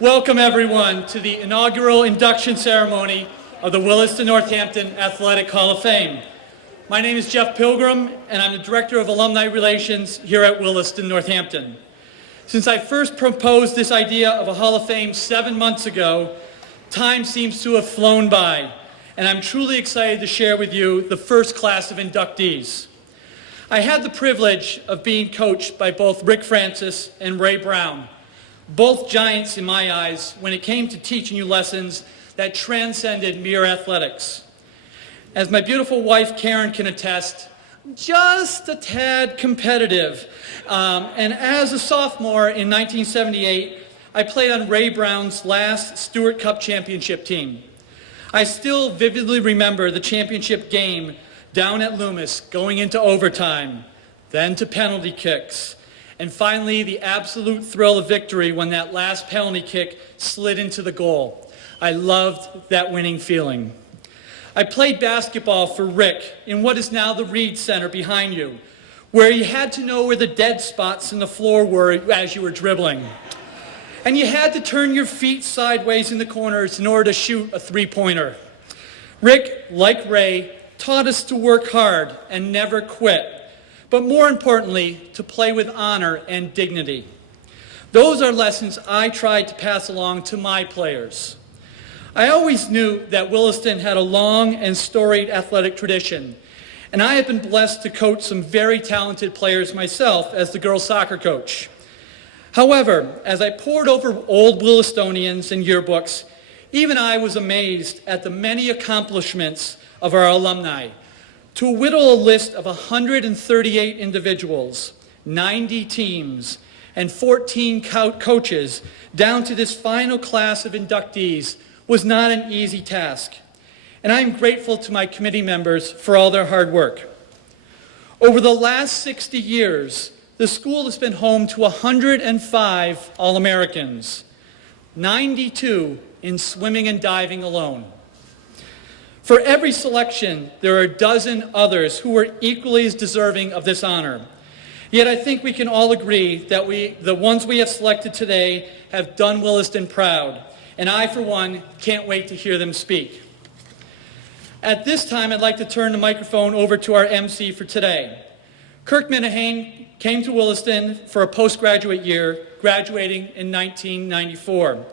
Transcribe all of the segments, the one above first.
Welcome everyone to the inaugural induction ceremony of the Williston Northampton Athletic Hall of Fame. My name is Jeff Pilgrim and I'm the Director of Alumni Relations here at Williston Northampton. Since I first proposed this idea of a Hall of Fame 7 months ago, time seems to have flown by, and I'm truly excited to share with you the first class of inductees. I had the privilege of being coached by both Rick Francis and Ray Brown, both giants in my eyes when it came to teaching you lessons that transcended mere athletics. As my beautiful wife Karen can attest, just a tad competitive. And as a sophomore in 1978, I played on Ray Brown's last Stewart Cup championship team. I still vividly remember the championship game down at Loomis, going into overtime, then to penalty kicks, and finally the absolute thrill of victory when that last penalty kick slid into the goal. I loved that winning feeling. I played basketball for Rick in what is now the Reed Center behind you, where you had to know where the dead spots in the floor were as you were dribbling. And you had to turn your feet sideways in the corners in order to shoot a three-pointer. Rick, like Ray, taught us to work hard and never quit, but more importantly, to play with honor and dignity. Those are lessons I tried to pass along to my players. I always knew that Williston had a long and storied athletic tradition, and I have been blessed to coach some very talented players myself as the girls' soccer coach. However, as I pored over old Willistonians and yearbooks, even I was amazed at the many accomplishments of our alumni. To whittle a list of 138 individuals, 90 teams, and 14 coaches down to this final class of inductees was not an easy task. And I am grateful to my committee members for all their hard work. Over the last 60 years, the school has been home to 105 All-Americans, 92 in swimming and diving alone. For every selection, there are a dozen others who are equally as deserving of this honor. Yet I think we can all agree that the ones we have selected today have done Williston proud, and I, for one, can't wait to hear them speak. At this time, I'd like to turn the microphone over to our MC for today. Kirk Minihane came to Williston for a postgraduate year, graduating in 1994.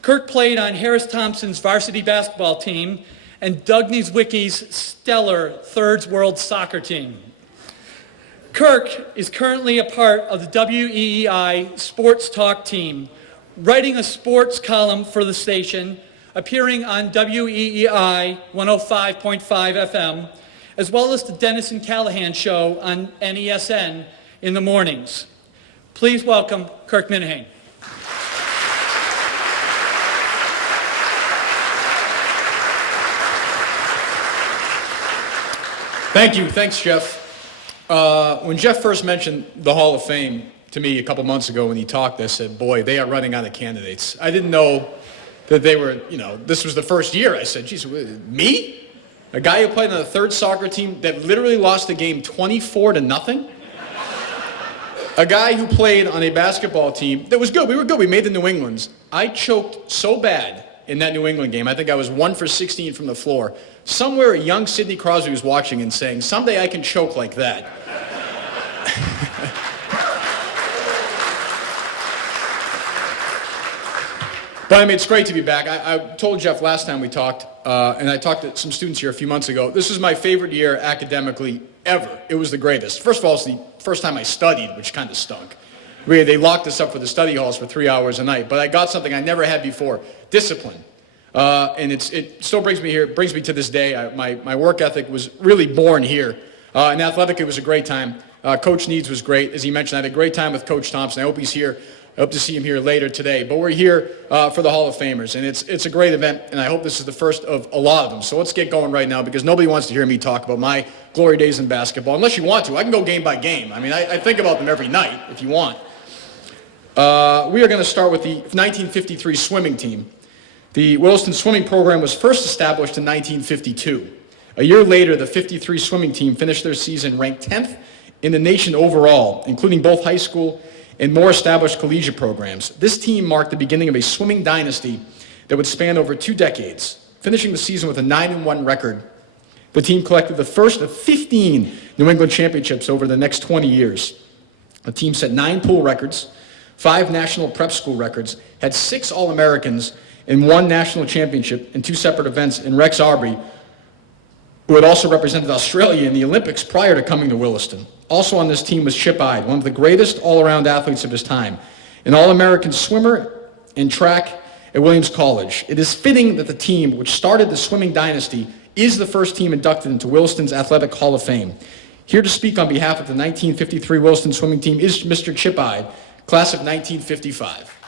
Kirk played on Harris Thompson's varsity basketball team and Doug Niezwicki's stellar Thirds World Soccer team. Kirk is currently a part of the WEEI Sports Talk team, writing a sports column for the station, appearing on WEEI 105.5 FM, as well as the Dennis and Callahan Show on NESN in the mornings. Please welcome Kirk Minihane. Thank you. Thanks, Jeff. When Jeff first mentioned the Hall of Fame to me a couple months ago when he talked, I said, boy, they are running out of candidates. I didn't know that they were, this was the first year. I said, geez, me? A guy who played on the third soccer team that literally lost the game 24-0? A guy who played on a basketball team that was good. We were good. We made the New Englands. I choked so bad in that New England game. I think I was 1 for 16 from the floor. Somewhere, a young Sidney Crosby was watching and saying, someday I can choke like that. But I mean, it's great to be back. I told Jeff last time we talked, and I talked to some students here a few months ago, this was my favorite year academically ever. It was the greatest. First of all, it's the first time I studied, which kind of stunk. They locked us up for the study halls for 3 hours a night, but I got something I never had before, discipline. And it still brings me here, brings me to this day. My work ethic was really born here. And athletically, it was a great time. Coach Needs was great. As he mentioned, I had a great time with Coach Thompson. I hope he's here. I hope to see him here later today. But we're here for the Hall of Famers, and it's a great event, and I hope this is the first of a lot of them. So let's get going right now, because nobody wants to hear me talk about my glory days in basketball. Unless you want to. I can go game by game. I mean, I think about them every night, if you want. We are going to start with the 1953 swimming team. The Williston swimming program was first established in 1952. A year later, the 53 swimming team finished their season ranked 10th in the nation overall, including both high school and more established collegiate programs. This team marked the beginning of a swimming dynasty that would span over 2 decades. Finishing the season with a 9-1 record, the team collected the first of 15 New England championships over the next 20 years. The team set 9 pool records, 5 national prep school records, had 6 All-Americans, and 1 national championship in 2 separate events in Rex Aubrey, who had also represented Australia in the Olympics prior to coming to Williston. Also on this team was Chip Ide, one of the greatest all-around athletes of his time, an All-American swimmer in track at Williams College. It is fitting that the team, which started the swimming dynasty, is the first team inducted into Williston's Athletic Hall of Fame. Here to speak on behalf of the 1953 Williston swimming team is Mr. Chip Ide, class of 1955.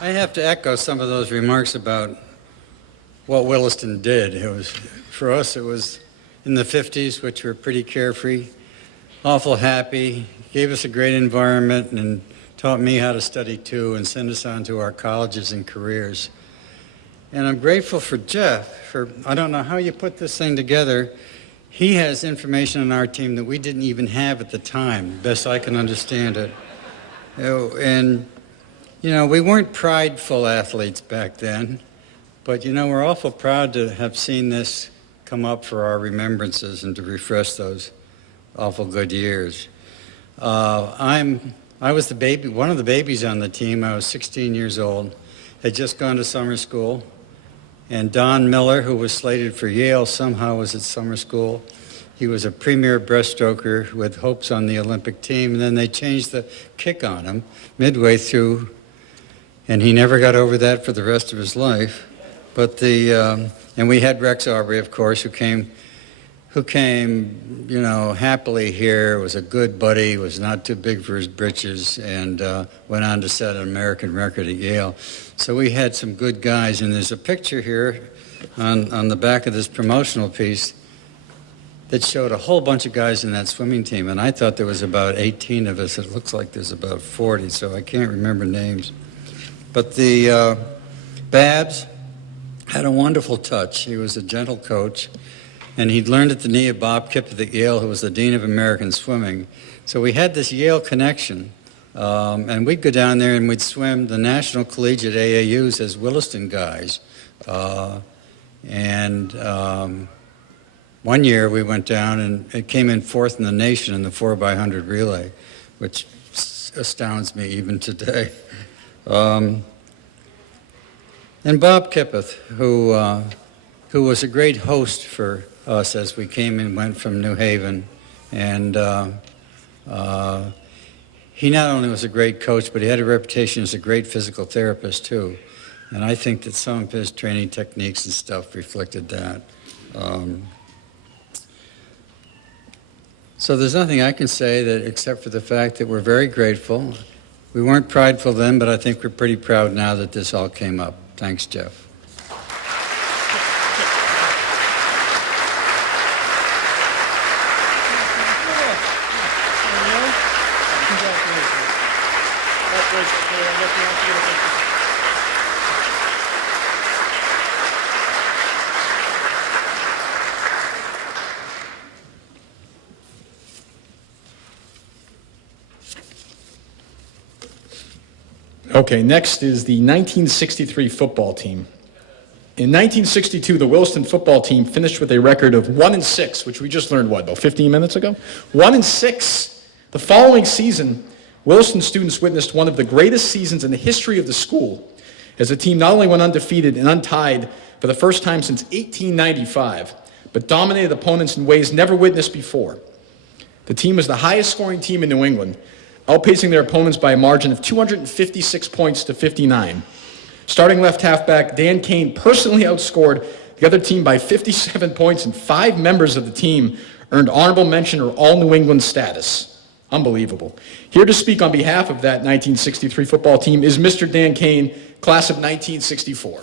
I have to echo some of those remarks about what Williston did. For us, it was in the 50s, which were pretty carefree, awful happy, gave us a great environment, and taught me how to study too, and sent us on to our colleges and careers. And I'm grateful for Jeff, I don't know how you put this thing together. He has information on our team that we didn't even have at the time, best I can understand it. And we weren't prideful athletes back then, but we're awful proud to have seen this come up for our remembrances and to refresh those awful good years. I was the baby, one of the babies on the team. I was 16 years old, had just gone to summer school, and Don Miller, who was slated for Yale, somehow was at summer school. He was a premier breaststroker with hopes on the Olympic team, and then they changed the kick on him midway through, and he never got over that for the rest of his life. But and we had Rex Aubrey, of course, who came, happily here, was a good buddy, was not too big for his britches, and went on to set an American record at Yale. So we had some good guys, and there's a picture here on the back of this promotional piece that showed a whole bunch of guys in that swimming team, and I thought there was about 18 of us. It looks like there's about 40, so I can't remember names. But the Babs had a wonderful touch. He was a gentle coach, and he'd learned at the knee of Bob Kippeth at Yale, who was the Dean of American Swimming. So we had this Yale connection, and we'd go down there and we'd swim the national collegiate AAUs as Williston guys. One year we went down and it came in 4th in the nation in the 4x100 relay, which astounds me even today. And Bob Kippeth, who was a great host for us as we came and went from New Haven, and he not only was a great coach, but he had a reputation as a great physical therapist too. And I think that some of his training techniques and stuff reflected that. So there's nothing I can say that except for the fact that we're very grateful. We weren't prideful then, but I think we're pretty proud now that this all came up. Thanks, Jeff. Okay, next is the 1963 football team. In 1962, the Williston football team finished with a record of 1-6, which we just learned, about 15 minutes ago? 1-6. The following season, Williston students witnessed one of the greatest seasons in the history of the school, as the team not only went undefeated and untied for the first time since 1895, but dominated opponents in ways never witnessed before. The team was the highest scoring team in New England, outpacing their opponents by a margin of 256 points to 59. Starting left halfback Dan Kane personally outscored the other team by 57 points, and 5 members of the team earned honorable mention or all New England status. Unbelievable. Here to speak on behalf of that 1963 football team is Mr. Dan Kane, class of 1964.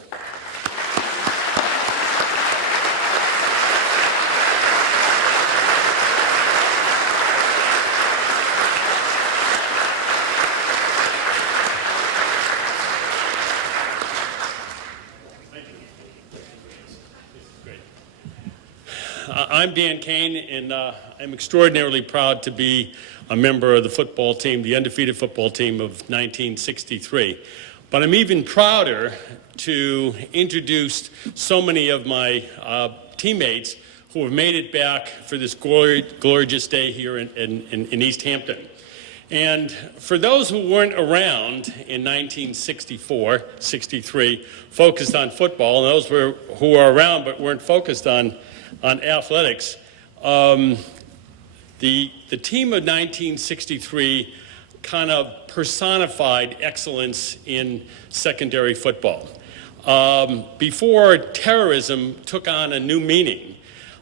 I'm Dan Kane, and I'm extraordinarily proud to be a member of the football team, the undefeated football team of 1963. But I'm even prouder to introduce so many of my teammates who have made it back for this glorious day here in East Hampton. And for those who weren't around in 1964, 63, focused on football, and those who are around but weren't focused on athletics, the team of 1963 kind of personified excellence in secondary football. Before terrorism took on a new meaning,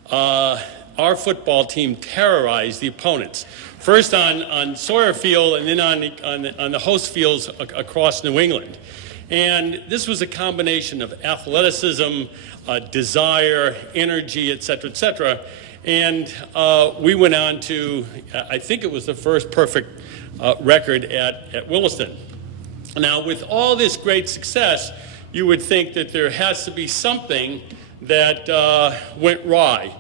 our football team terrorized the opponents. First on Sawyer Field and then on the host fields across New England. And this was a combination of athleticism, desire, energy, et cetera, and we went on to, I think it was the first perfect record at Williston. Now, with all this great success, you would think that there has to be something that went awry.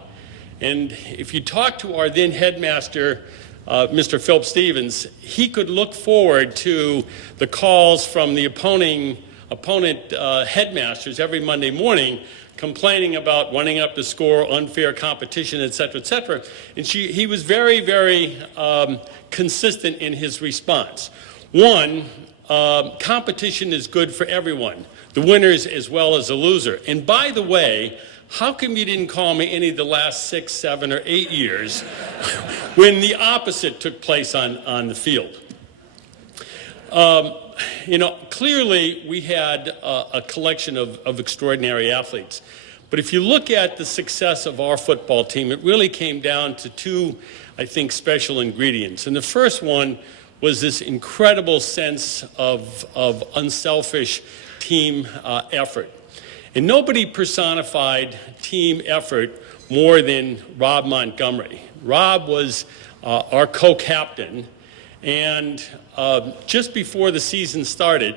And if you talk to our then headmaster, Mr. Philip Stevens, he could look forward to the calls from the opponent headmasters every Monday morning complaining about running up the score, unfair competition, et cetera, and he was very, very consistent in his response. One, competition is good for everyone, the winners as well as the loser. And by the way, how come you didn't call me any of the last 6, 7, or 8 years when the opposite took place on the field? Clearly we had a collection of extraordinary athletes. But if you look at the success of our football team, it really came down to two, I think, special ingredients. And the first one was this incredible sense of unselfish team effort. And nobody personified team effort more than Rob Montgomery. Rob was our co-captain, and just before the season started,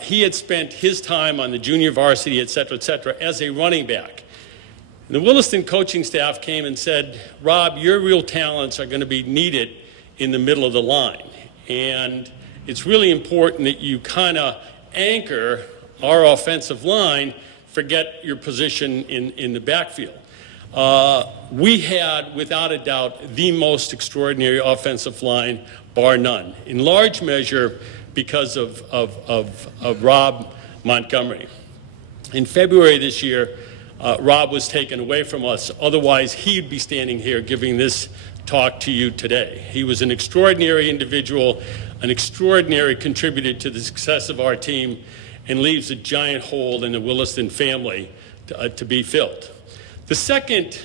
he had spent his time on the junior varsity, et cetera, as a running back. And the Williston coaching staff came and said, Rob, your real talents are going to be needed in the middle of the line. And it's really important that you kind of anchor our offensive line, forget your position in the backfield. We had, without a doubt, the most extraordinary offensive line, bar none, in large measure because of Rob Montgomery. In February this year, Rob was taken away from us. Otherwise, he'd be standing here giving this talk to you today. He was an extraordinary individual, an extraordinary contributor to the success of our team, and leaves a giant hole in the Williston family to be filled. The second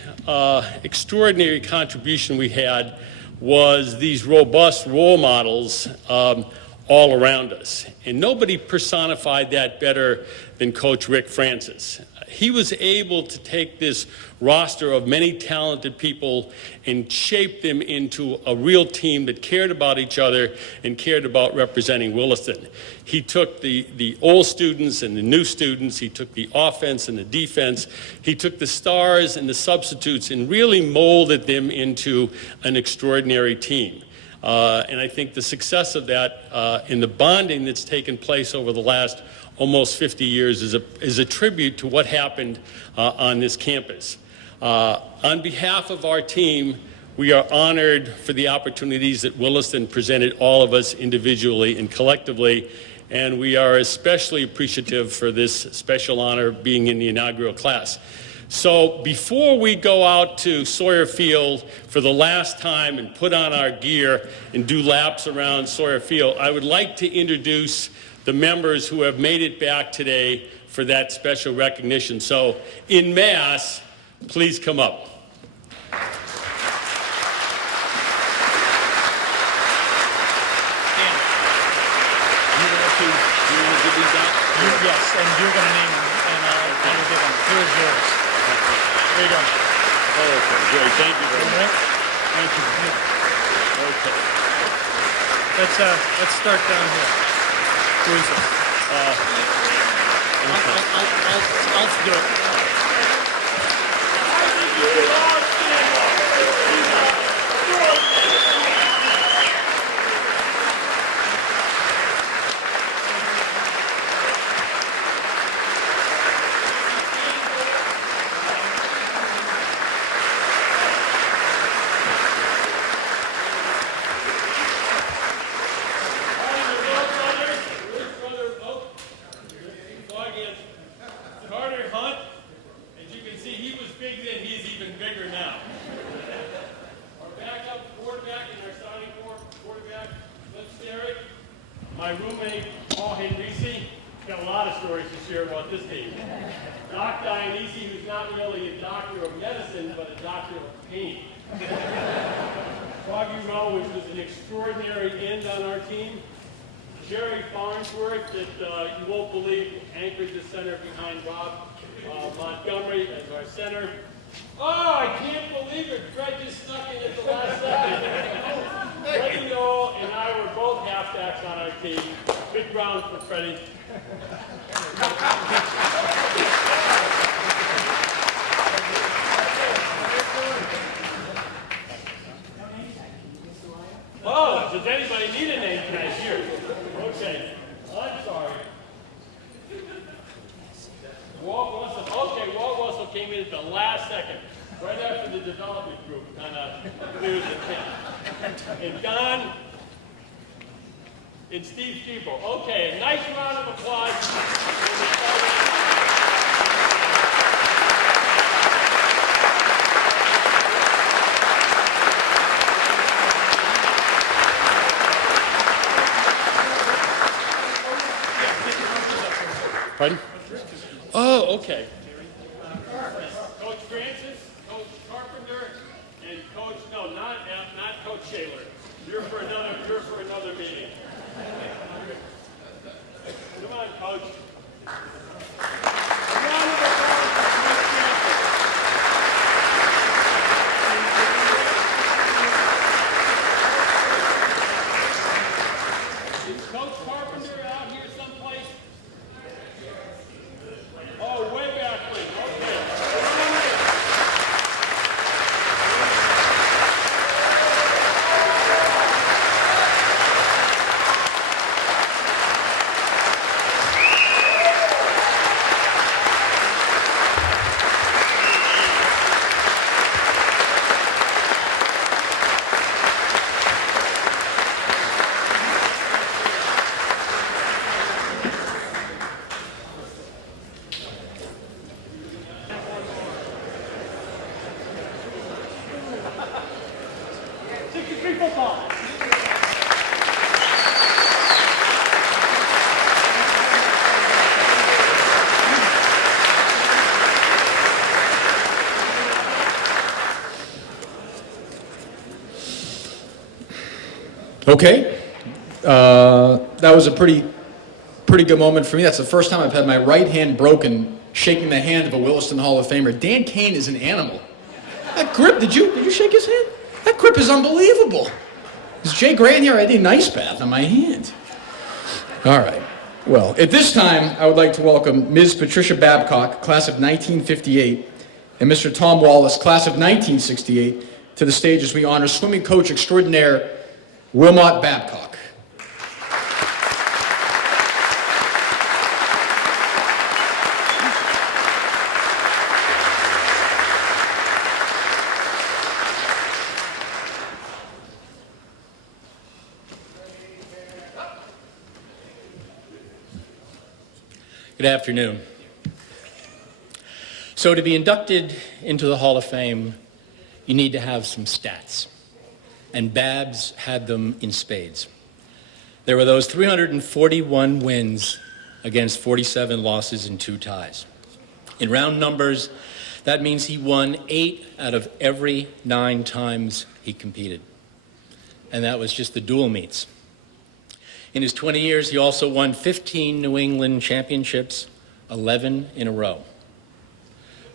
extraordinary contribution we had was these robust role models all around us. And nobody personified that better than Coach Rick Francis. He was able to take this roster of many talented people and shape them into a real team that cared about each other and cared about representing Williston. He took the old students and the new students, he took the offense and the defense, he took the stars and the substitutes and really molded them into an extraordinary team. And I think the success of that and the bonding that's taken place over the last almost 50 years is a tribute to what happened on this campus. On behalf of our team, we are honored for the opportunities that Williston presented all of us individually and collectively, and we are especially appreciative for this special honor of being in the inaugural class. So before we go out to Sawyer Field for the last time and put on our gear and do laps around Sawyer Field, I would like to introduce the members who have made it back today for that special recognition. So in mass, please come up. Yes, and you're going to name them, and I'll give them. Here's yours. There you go. Okay, great. Thank you very much. Thank you. Okay. Let's start down here. Who is it? I'll do it. Carter Hunt, as you can see, he was big then, he's even bigger now. Our backup quarterback and our starting quarterback, Cliff Sterrick. My roommate, Paul Henrici. Got a lot of stories to share about this team. Doc Dionysi, who's not really a doctor of medicine, but a doctor of pain. Foggy Rowe, which was an extraordinary end on our team. Jerry Farnsworth, that you won't believe, anchored the center behind Rob Montgomery as our center. Oh, I can't believe it. Fred just snuck in at the last second. Freddie Noel and I were both halfbacks on our team. Big round for Freddie. Oh, does anybody need a name cashier? Okay, I'm sorry. Walt Russell came in at the last second, right after the development group kind of clears the tent. And Don and Steve Keeble. Okay, a nice round of applause. Pardon? Oh, okay. Coach Francis, Coach Carpenter, and Coach, no, not Coach Shaler. You're for another meeting. Come on, Coach. Round of applause for Coach Francis. Is Coach Carpenter out here someplace? Oh, way back, please. Okay. Football. Okay, that was a pretty good moment for me. That's the first time I've had my right hand broken shaking the hand of a Williston Hall of Famer. Dan Kane is an animal. That grip, did you shake his hand? That grip is unbelievable. Is Jay Gray in here? I did an ice bath on my hand. All right. Well, at this time, I would like to welcome Ms. Patricia Babcock, class of 1958, and Mr. Tom Wallace, class of 1968, to the stage as we honor swimming coach extraordinaire Wilmot Babcock. Good afternoon. So to be inducted into the Hall of Fame, you need to have some stats. And Babs had them in spades. There were those 341 wins against 47 losses and 2 ties. In round numbers, that means he won 8 out of every 9 times he competed. And that was just the dual meets. In his 20 years, he also won 15 New England championships, 11 in a row.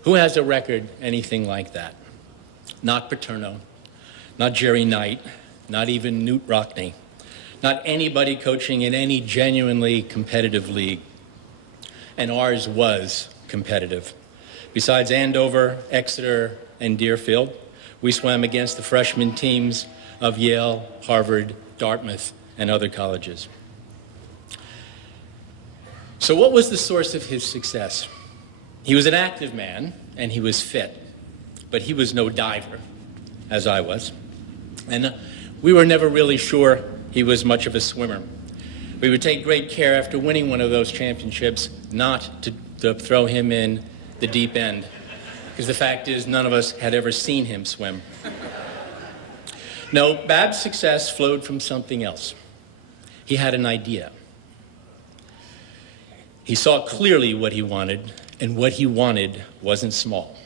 Who has a record anything like that? Not Paterno, not Jerry Knight, not even Newt Rockney, not anybody coaching in any genuinely competitive league. And ours was competitive. Besides Andover, Exeter, and Deerfield. We swam against the freshman teams of Yale, Harvard, Dartmouth, and other colleges. So what was the source of his success? He was an active man, and he was fit, but he was no diver, as I was. And we were never really sure he was much of a swimmer. We would take great care after winning one of those championships not to throw him in the deep end, because the fact is none of us had ever seen him swim. No, Bab's success flowed from something else. He had an idea. He saw clearly what he wanted, and what he wanted wasn't small.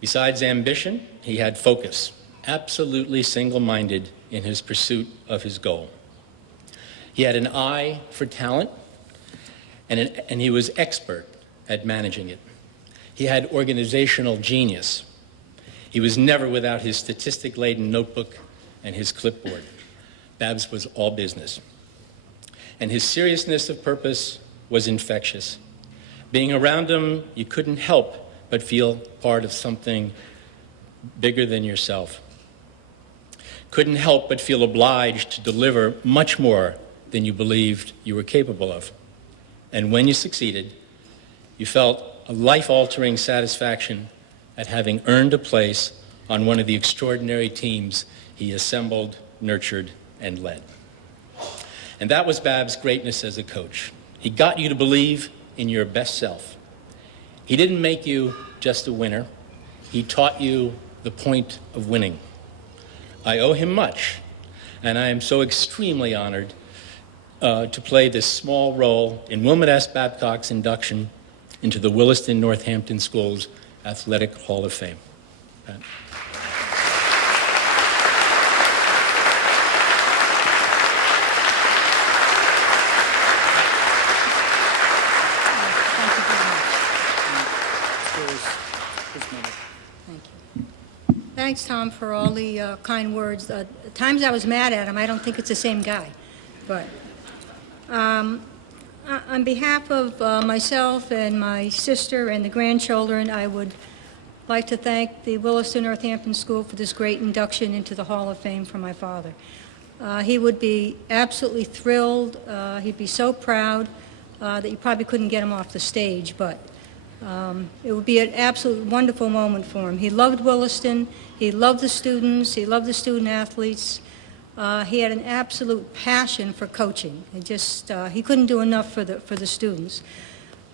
Besides ambition, he had focus, absolutely single-minded in his pursuit of his goal. He had an eye for talent, and he was expert at managing it. He had organizational genius. He was never without his statistic-laden notebook and his clipboard. Babs was all business. And his seriousness of purpose was infectious. Being around him, you couldn't help but feel part of something bigger than yourself. Couldn't help but feel obliged to deliver much more than you believed you were capable of. And when you succeeded, you felt a life-altering satisfaction at having earned a place on one of the extraordinary teams he assembled, nurtured, and led. And that was Bab's greatness as a coach. He got you to believe in your best self. He didn't make you just a winner. He taught you the point of winning. I owe him much, and I am so extremely honored to play this small role in Wilmot S. Babcock's induction into the Williston Northampton Schools Athletic Hall of Fame. Pat. Thanks, Tom, for all the kind words. Times I was mad at him, I don't think it's the same guy. But on behalf of myself and my sister and the grandchildren, I would like to thank the Williston Northampton School for this great induction into the Hall of Fame for my father. He would be absolutely thrilled. He'd be so proud that you probably couldn't get him off the stage, but it would be an absolute wonderful moment for him. He loved Williston. He loved the students. He loved the student athletes. He had an absolute passion for coaching. He couldn't do enough for the students.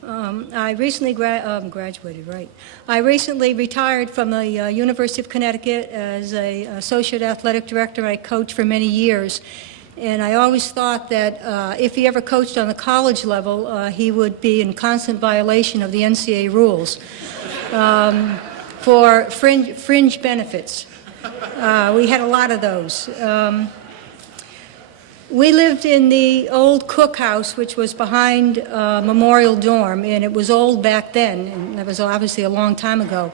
I recently graduated, right? I recently retired from the University of Connecticut as an associate athletic director. I coached for many years. And I always thought that if he ever coached on the college level, he would be in constant violation of the NCAA rules for fringe benefits. We had a lot of those. We lived in the old cookhouse, which was behind Memorial Dorm, and it was old back then, and that was obviously a long time ago.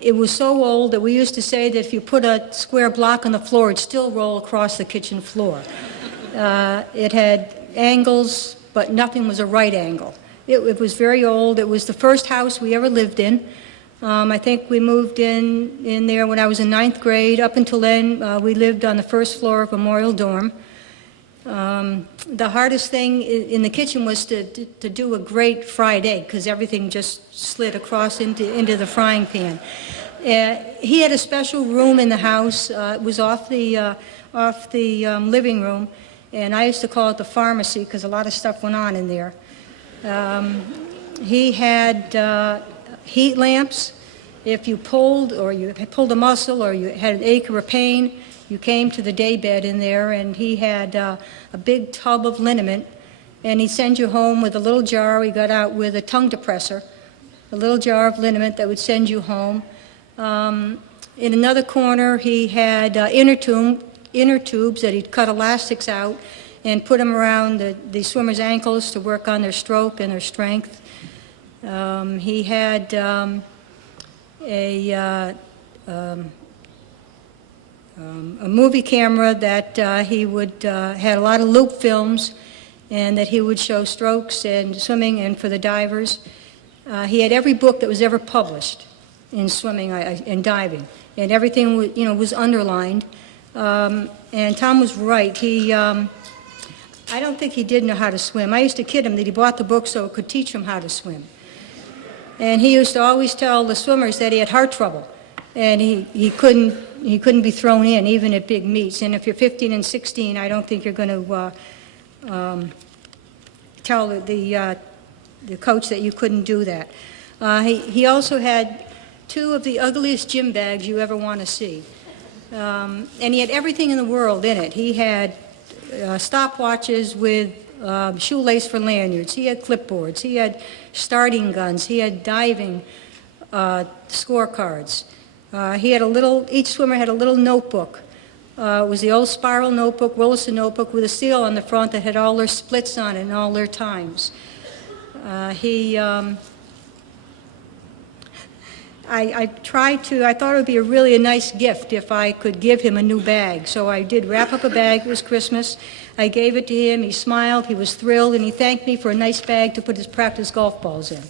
It was so old that we used to say that if you put a square block on the floor, it'd still roll across the kitchen floor. It had angles, but nothing was a right angle. It was very old. It was the first house we ever lived in. I think we moved in there when I was in 9th grade. Up until then, we lived on the first floor of Memorial Dorm. The hardest thing in the kitchen was to do a great fried egg, because everything just slid across into the frying pan. He had a special room in the house. It was off the living room, and I used to call it the pharmacy because a lot of stuff went on in there. He had heat lamps. If you pulled a muscle or you had an ache or a pain, you came to the daybed in there, and he had a big tub of liniment, and he'd send you home with a little jar. He got out with a tongue depressor, a little jar of liniment that would send you home. In another corner, he had inner tubes that he'd cut elastics out and put them around the swimmers' ankles to work on their stroke and their strength. He had a movie camera that he would had a lot of loop films, and that he would show strokes and swimming and for the divers. He had every book that was ever published in swimming and diving, and everything was underlined. And Tom was right. I don't think he did know how to swim. I used to kid him that he bought the book so it could teach him how to swim. And he used to always tell the swimmers that he had heart trouble, and he couldn't be thrown in even at big meets. And if you're 15 and 16, I don't think you're going to tell the coach that you couldn't do that. He also had two of the ugliest gym bags you ever want to see. And he had everything in the world in it. He had stopwatches with shoelace for lanyards. He had clipboards. He had starting guns. He had diving scorecards. Each swimmer had a little notebook. It was the old spiral notebook, Williston notebook, with a seal on the front that had all their splits on it and all their times. I thought it would be a nice gift if I could give him a new bag. So I did wrap up a bag. It was Christmas. I gave it to him. He smiled. He was thrilled, and he thanked me for a nice bag to put his practice golf balls in.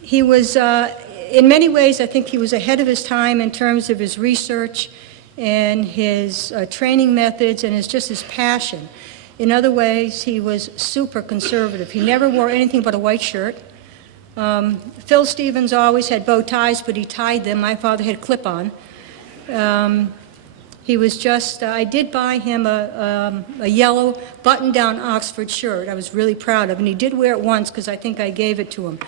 He was, in many ways, I think he was ahead of his time in terms of his research and his training methods and his passion. In other ways, he was super conservative. He never wore anything but a white shirt. Phil Stevens always had bow ties, but he tied them. My father had clip-on. He was I did buy him a yellow button-down Oxford shirt I was really proud of, and he did wear it once because I think I gave it to him.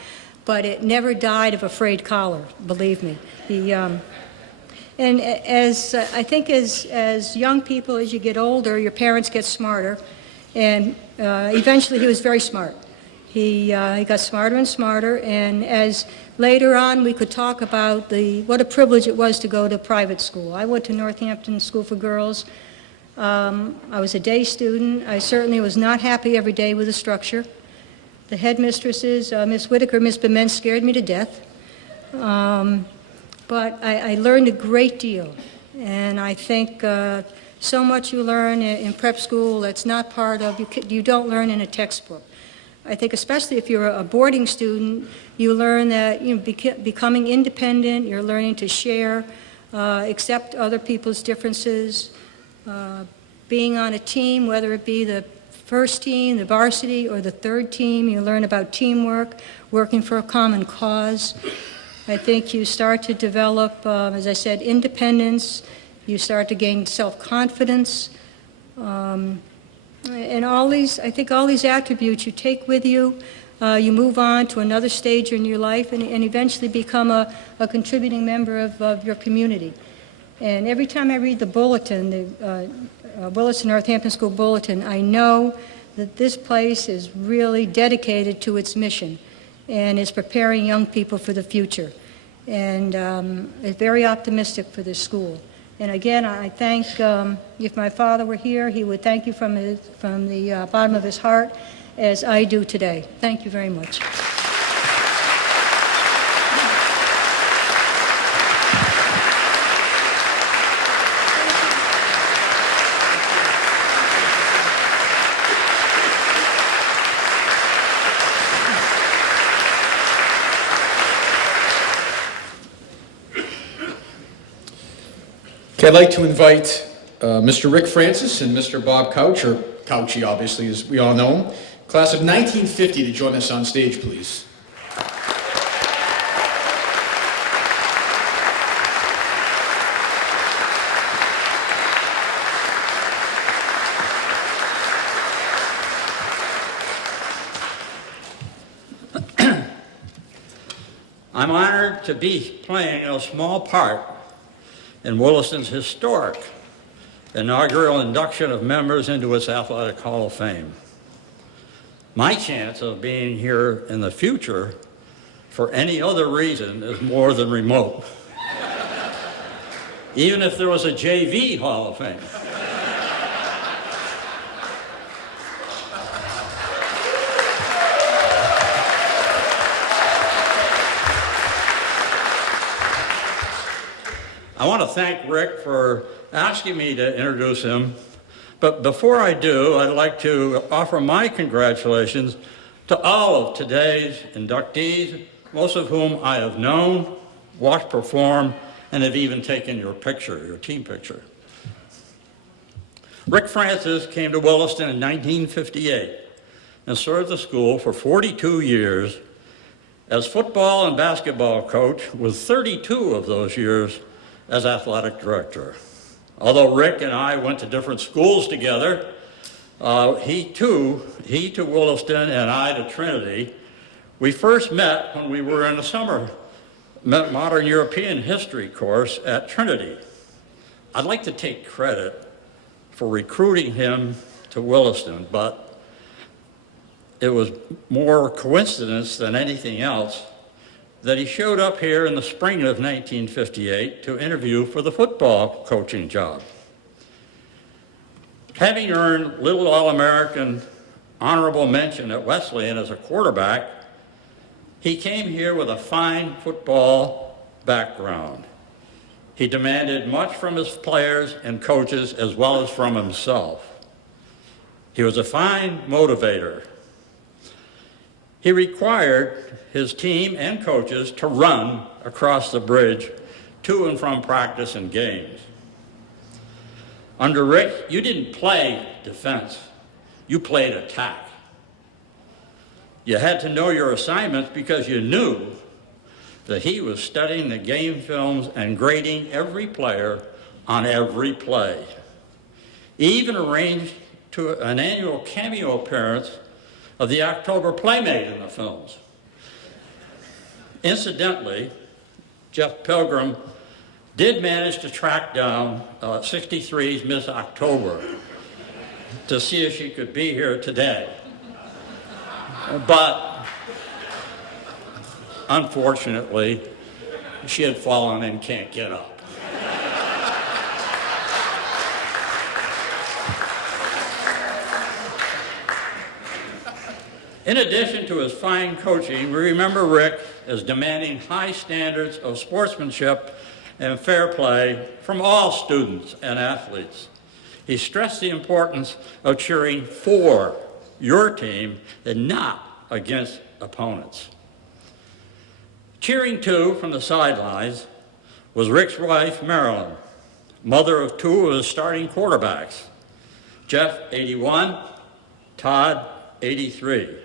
But it never died of a frayed collar, believe me. And I think as young people, as you get older, your parents get smarter, and eventually he was very smart. He got smarter and smarter, and as later on we could talk about what a privilege it was to go to private school. I went to Northampton School for Girls. I was a day student. I certainly was not happy every day with the structure. The headmistresses, Miss Whitaker, Miss Bement, scared me to death. But I learned a great deal, and I think so much you learn in prep school that's not part of, you don't learn in a textbook. I think especially if you're a boarding student, you learn that becoming independent, you're learning to share, accept other people's differences, being on a team, whether it be the first team, the varsity, or the third team, you learn about teamwork, working for a common cause. I think you start to develop, as I said, independence, you start to gain self-confidence, and I think all these attributes you take with you, you move on to another stage in your life and eventually become a contributing member of your community. And every time I read the bulletin, the Williston Northampton School Bulletin, I know that this place is really dedicated to its mission and is preparing young people for the future. And is very optimistic for this school. And again, I thank, if my father were here, he would thank you from the bottom of his heart, as I do today. Thank you very much. Okay, I'd like to invite Mr. Rick Francis and Mr. Bob Couch, or Couchy, obviously, as we all know him, class of 1950, to join us on stage, please. I'm honored to be playing a small part in Williston's historic inaugural induction of members into its Athletic Hall of Fame. My chance of being here in the future for any other reason is more than remote. Even if there was a JV Hall of Fame. I want to thank Rick for asking me to introduce him, but before I do, I'd like to offer my congratulations To all of today's inductees, most of whom I have known, watched perform, and have even taken your picture, your team picture. Rick Francis came to Williston in 1958 and served the school for 42 years as football and basketball coach, with 32 of those years as athletic director. Although Rick and I went to different schools together, he to Williston and I to Trinity. We first met when we were in a summer modern European history course at Trinity. I'd like to take credit for recruiting him to Williston, but it was more coincidence than anything else that he showed up here in the spring of 1958 to interview for the football coaching job. Having earned Little All-American honorable mention at Wesleyan as a quarterback, he came here with a fine football background. He demanded much from his players and coaches as well as from himself. He was a fine motivator. He required his team and coaches to run across the bridge to and from practice and games. Under Rick, you didn't play defense, you played attack. You had to know your assignments because you knew that he was studying the game films and grading every player on every play. He even arranged an annual cameo appearance of the October Playmate in the films. Incidentally, Jeff Pilgrim did manage to track down 63's Miss October to see if she could be here today. But unfortunately, she had fallen and can't get up. In addition to his fine coaching, we remember Rick as demanding high standards of sportsmanship and fair play from all students and athletes. He stressed the importance of cheering for your team and not against opponents. Cheering too from the sidelines was Rick's wife, Marilyn, mother of two of his starting quarterbacks, Jeff, 81, Todd, 83.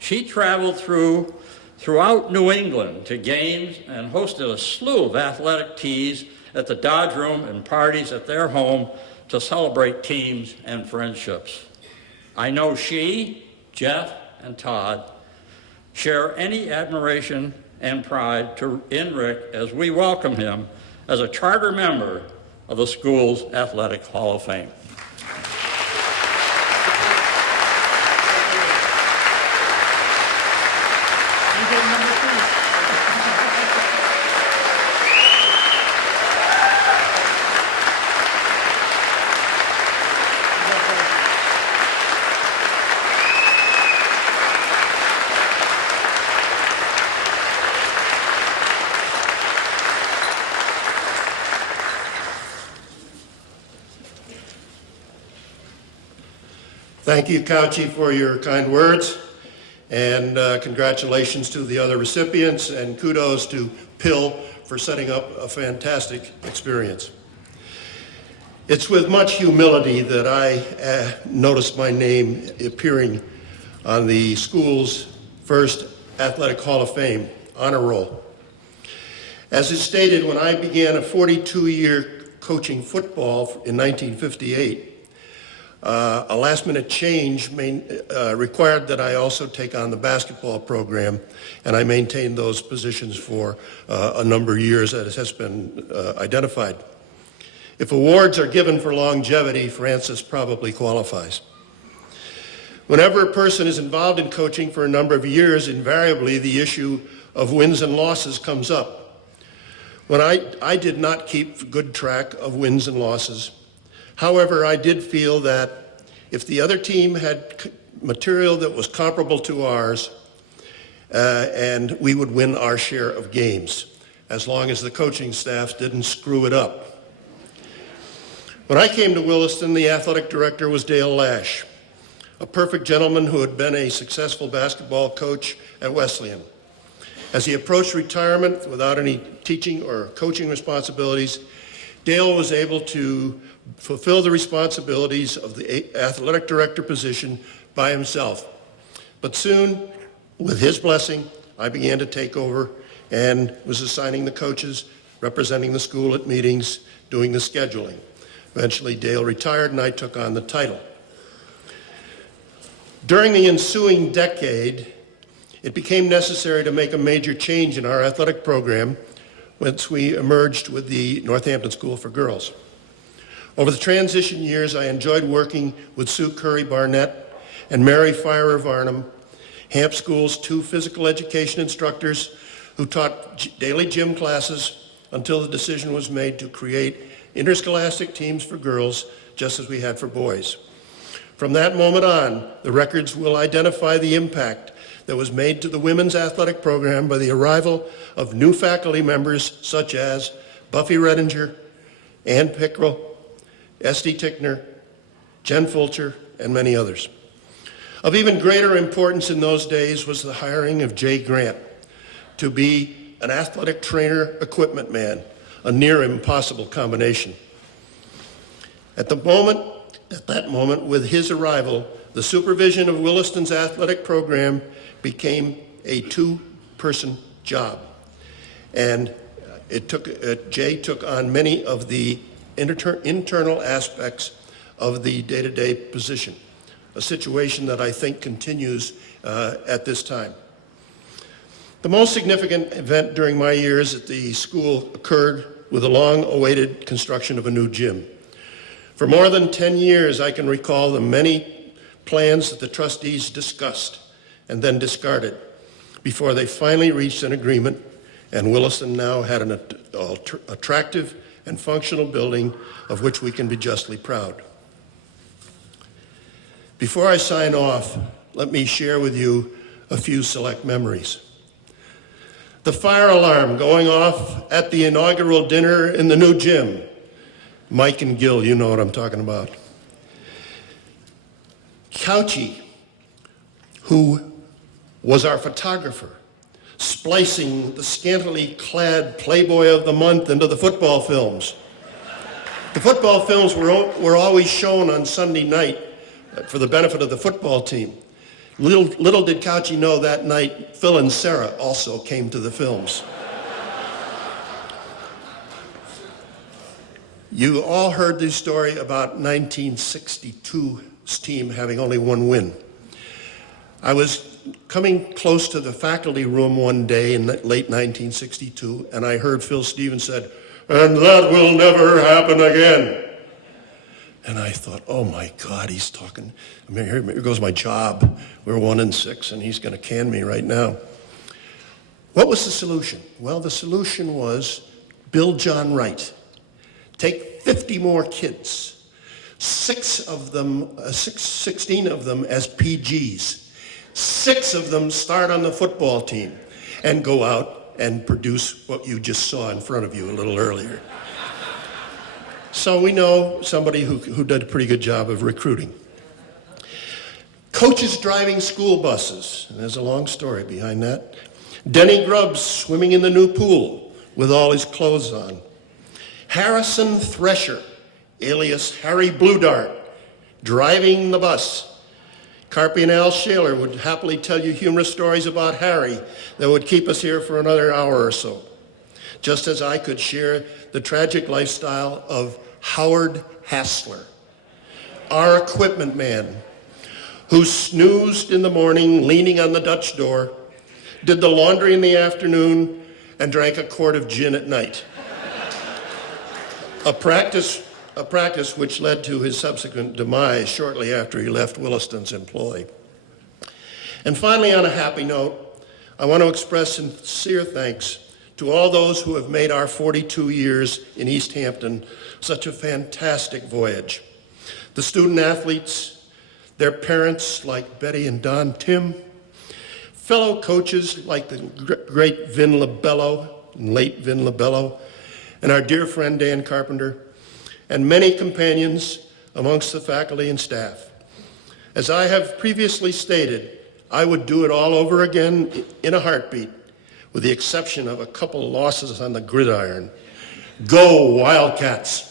She traveled throughout New England to games and hosted a slew of athletic teas at the Dodge Room and parties at their home to celebrate teams and friendships. I know she, Jeff, and Todd share any admiration and pride in Rick as we welcome him as a charter member of the school's Athletic Hall of Fame. Thank you, Couchie, for your kind words, and congratulations to the other recipients, and kudos to Pill for setting up a fantastic experience. It's with much humility that I notice my name appearing on the school's first Athletic Hall of Fame honor roll. As is stated, when I began a 42-year coaching football in 1958, a last-minute change required that I also take on the basketball program, and I maintained those positions for a number of years, as has been identified. If awards are given for longevity, Francis probably qualifies. Whenever a person is involved in coaching for a number of years, invariably the issue of wins and losses comes up. When I did not keep good track of wins and losses. However, I did feel that if the other team had material that was comparable to ours, and we would win our share of games, as long as the coaching staff didn't screw it up. When I came to Williston, the athletic director was Dale Lash. a perfect gentleman who had been a successful basketball coach at Wesleyan. As he approached retirement without any teaching or coaching responsibilities, Dale was able to fulfill the responsibilities of the athletic director position by himself. But soon, with his blessing, I began to take over and was assigning the coaches, representing the school at meetings, doing the scheduling. Eventually, Dale retired and I took on the title. During the ensuing decade, it became necessary to make a major change in our athletic program once we emerged with the Northampton School for Girls. Over the transition years, I enjoyed working with Sue Curry Barnett and Mary Fierer Varnum, Hamp School's 2 physical education instructors who taught daily gym classes until the decision was made to create interscholastic teams for girls, just as we had for boys. From that moment on, the records will identify the impact that was made to the women's athletic program by the arrival of new faculty members such as Buffy Redinger, Ann Pickrell, Esty Tickner, Jen Fulcher, and many others. Of even greater importance in those days was the hiring of Jay Grant to be an athletic trainer equipment man, a near impossible combination. At that moment, with his arrival, the supervision of Williston's athletic program became a 2-person job. And Jay took on many of the internal aspects of the day-to-day position, a situation that I think continues at this time. The most significant event during my years at the school occurred with the long-awaited construction of a new gym. For more than 10 years, I can recall the many plans that the trustees discussed and then discarded before they finally reached an agreement, and Williston now had an attractive and functional building of which we can be justly proud. Before I sign off, let me share with you a few select memories. The fire alarm going off at the inaugural dinner in the new gym. Mike and Gil, you know what I'm talking about. Couchy, who was our photographer, splicing the scantily clad Playboy of the Month into the football films. The football films were always shown on Sunday night for the benefit of the football team. Little did Couchy know that night, Phil and Sarah also came to the films. You all heard the story about 1962's team having only 1 win. I was coming close to the faculty room one day in late 1962, and I heard Phil Stevens said, "And that will never happen again." And I thought, oh my God, he's talking. I mean, here goes my job. We're 1-6, and he's going to can me right now. What was the solution? Well, the solution was build John Wright. Take 50 more kids, 16 of them as PGs. 6 of them start on the football team and go out and produce what you just saw in front of you a little earlier. So we know somebody who did a pretty good job of recruiting. Coaches driving school buses, and there's a long story behind that. Denny Grubbs swimming in the new pool with all his clothes on. Harrison Thresher, alias Harry Blue Dart, driving the bus. Carpy and Al Shaler would happily tell you humorous stories about Harry that would keep us here for another hour or so, just as I could share the tragic lifestyle of Howard Hassler, our equipment man, who snoozed in the morning leaning on the Dutch door, did the laundry in the afternoon, and drank a quart of gin at night. A practice which led to his subsequent demise shortly after he left Williston's employ. And finally, on a happy note, I want to express sincere thanks to all those who have made our 42 years in East Hampton such a fantastic voyage. The student athletes, their parents like Betty and Don Tim, fellow coaches like the great Vin Labello, late Vin Labello, and our dear friend Dan Carpenter, and many companions amongst the faculty and staff. As I have previously stated, I would do it all over again in a heartbeat, with the exception of a couple of losses on the gridiron. Go Wildcats!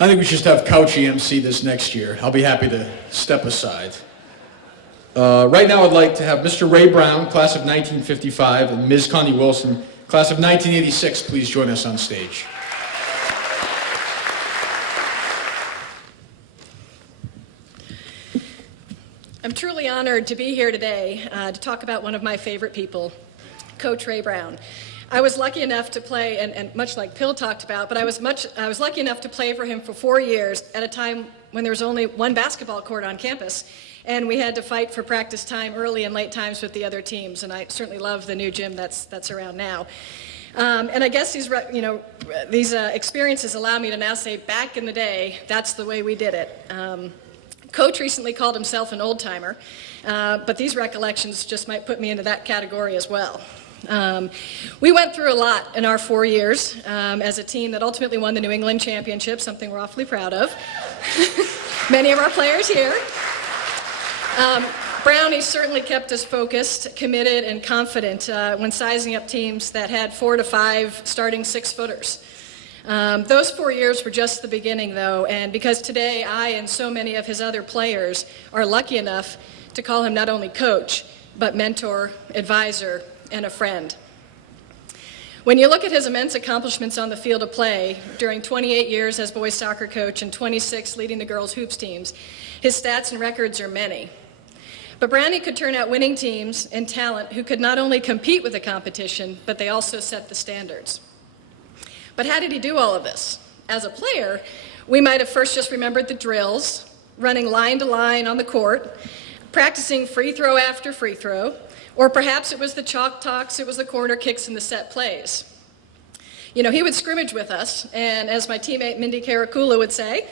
I think we should just have Couch EMC this next year. I'll be happy to step aside. Right now I'd like to have Mr. Ray Brown, class of 1955, and Ms. Connie Wilson, class of 1986, please join us on stage. I'm truly honored to be here today to talk about one of my favorite people, Coach Ray Brown. I was lucky enough to play, and much like Pill talked about, but I was lucky enough to play for him for 4 years at a time when there was only one basketball court on campus, and we had to fight for practice time early and late times with the other teams, and I certainly love the new gym that's around now. And I guess these experiences allow me to now say, back in the day, that's the way we did it. Coach recently called himself an old-timer, but these recollections just might put me into that category as well. We went through a lot in our 4 years as a team that ultimately won the New England Championship, something we're awfully proud of. Many of our players here. Brownie certainly kept us focused, committed, and confident when sizing up teams that had 4 to 5 starting 6-footers. Those 4 years were just the beginning, though, and because today I and so many of his other players are lucky enough to call him not only coach, but mentor, advisor, and a friend. When you look at his immense accomplishments on the field of play during 28 years as boys soccer coach and 26 leading the girls hoops teams, his stats and records are many. But Brownie could turn out winning teams and talent who could not only compete with the competition, but they also set the standards. But how did he do all of this? As a player, we might have first just remembered the drills, running line to line on the court, practicing free throw after free throw, or perhaps it was the chalk talks, it was the corner kicks and the set plays. You know, he would scrimmage with us, and as my teammate Mindy Karakula would say,